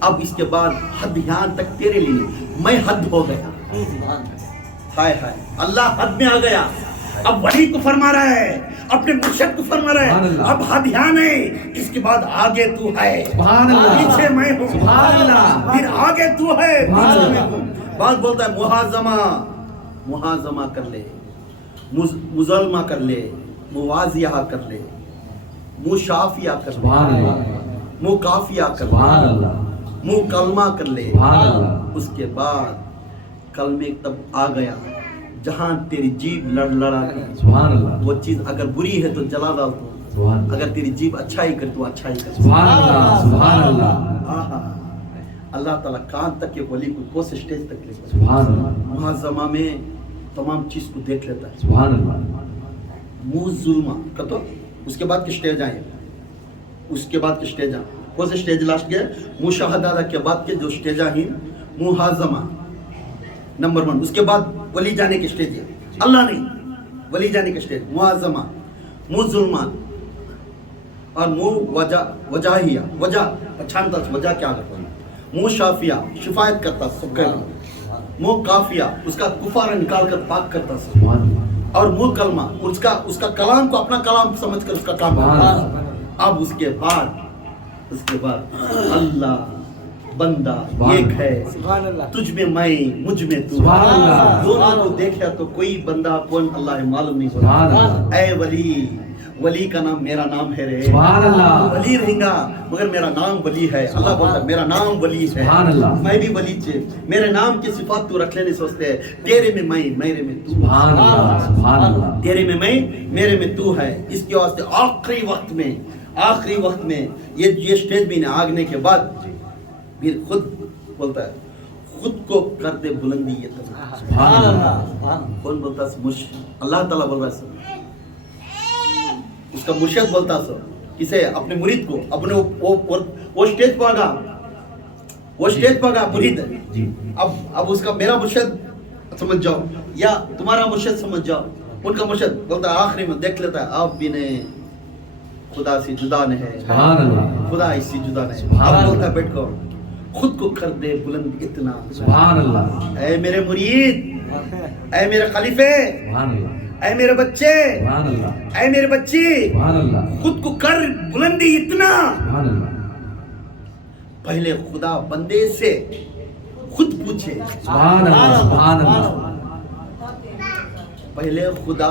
اب اس کے بعد حد یہاں تک تیرے لیے نہیں, میں حد ہو گیا. ہائے ہائے, اللہ حد میں آ گیا. اب ولی کو فرما رہا ہے, اپنے مرشد کو فرما رہا سبحان ہے اللہ, اب حد یہاں نہیں, اس کے بعد آگے تو ہے, سبحان اللہ, پیچھے میں ہوں, سبحان اللہ, پھر آگے تو ہے, سبحان پیچھے میں اللہ. ہوں. بعد بولتا ہے محاذمہ, محاذمہ کر لے, مظلمہ کر لے, موازیہ کر لے, مشافیہ کر لے, سبحان اللہ, مکافیہ کر سبحان لے, اللہ, مکلمہ کر لے. سبحان اللہ, اس کے بعد کلمے تب آ گیا جہاں تیری جیب لڑا کر, سبحان اللہ, وہ چیز اگر بری ہے تو جلا ڈال تو, سبحان اللہ, اگر تیری جیب اچھائی کر تو اچھائی کر. سبحان اللہ, سبحان اللہ, آہا, اللہ تعالیٰ کہاں تک کہ ولی کو کون سے اسٹیج تک لے گا. سبحان اللہ, معظمہ میں تمام چیز کو دیکھ لیتا ہے. سبحان اللہ, منہ ظلمہ کا تو اس کے بعد کے اسٹیج آئے, اس کے بعد کے اسٹیج آئے, کون سے اسٹیج لاسٹ گیا, مشاہدہ کے بعد کے جو اسٹیج آئیں محاذمہ نمبر 1, اس کے بعد ولی جانے کے اسٹیج ہے, اللہ نہیں, ولی جانے کے اسٹیج معاذمہ, منہ ظلمان اور منہ وجاہیہ, وجہ پچھانتا وجہ کیا کرتا ہے, منہ شافیہ شفایت کرتا سب کا, منہ کافیہ اس کا کفارہ نکال کر پاک کرتا سب, سبحان اللہ, اور منہ کلمہ اس کا کلام کو اپنا کلام سمجھ کر اس کا کام کرتا. اب اس کے بعد اللہ بندہ ایک ہے, سبحان اللہ, تجھ میں میں مجھ میں تو, سبحان اللہ, دونوں کو دیکھا تو کوئی بندہ کون اللہ معلوم نہیں سبحان ہوتا. اللہ, اے ولی, ولی کا نام میرا نام ہے رے, سبحان اللہ, ولی رہیں گا مگر میرا نام ولی ہے. اللہ بولتا ہے میرا نام ولی ہے, سبحان اللہ, میں بھی ولی چھے, میرے نام کی صفات تو رکھ لینے سوچتے ہیں, تیرے میں میں, میرے میں تو, سبحان اللہ, سبحان اللہ, تیرے میں میں, میرے میں تو ہے. اس کے واسطے آخری وقت میں یہ اسٹیج میں آگنے کے بعد پھر خود بولتا ہے, خود کو کر دے بلندی یہ تک. سبحان اللہ, کون بولتا ہے؟ اللہ تعالیٰ بول رہا ہے, اس کا مرشد بولتا ہے کسے, اپنے مرید کو, اپنے وہ اسٹیج پہ آگا, وہ اسٹیج پہ آگا مرید. جی, اب اس کا میرا مرشد سمجھ جاؤ یا تمہارا مرشد سمجھ جاؤ. ان کا مرشد بولتا ہے آخری میں دیکھ لیتا ہے, آپ بھی نے خدا سے جدا نہیں ہے, سبحان اللہ, خدا اس سے جدا نہیں. سبحان اب بولتا ہے اللہ, بیٹھ کر خود کو کر دے بلند اتنا. سبحان اللہ, اے میرے مرید, اے میرے خلیفے, سبحان اللہ, اے میرے بچے, سبحان اللہ, اے میرے بچی, سبحان اللہ, خود کو کر بلندی اتنا. سبحان اللہ, پہلے خدا بندے سے خود پوچھے, سبحان اللہ, سبحان اللہ, پہلے خدا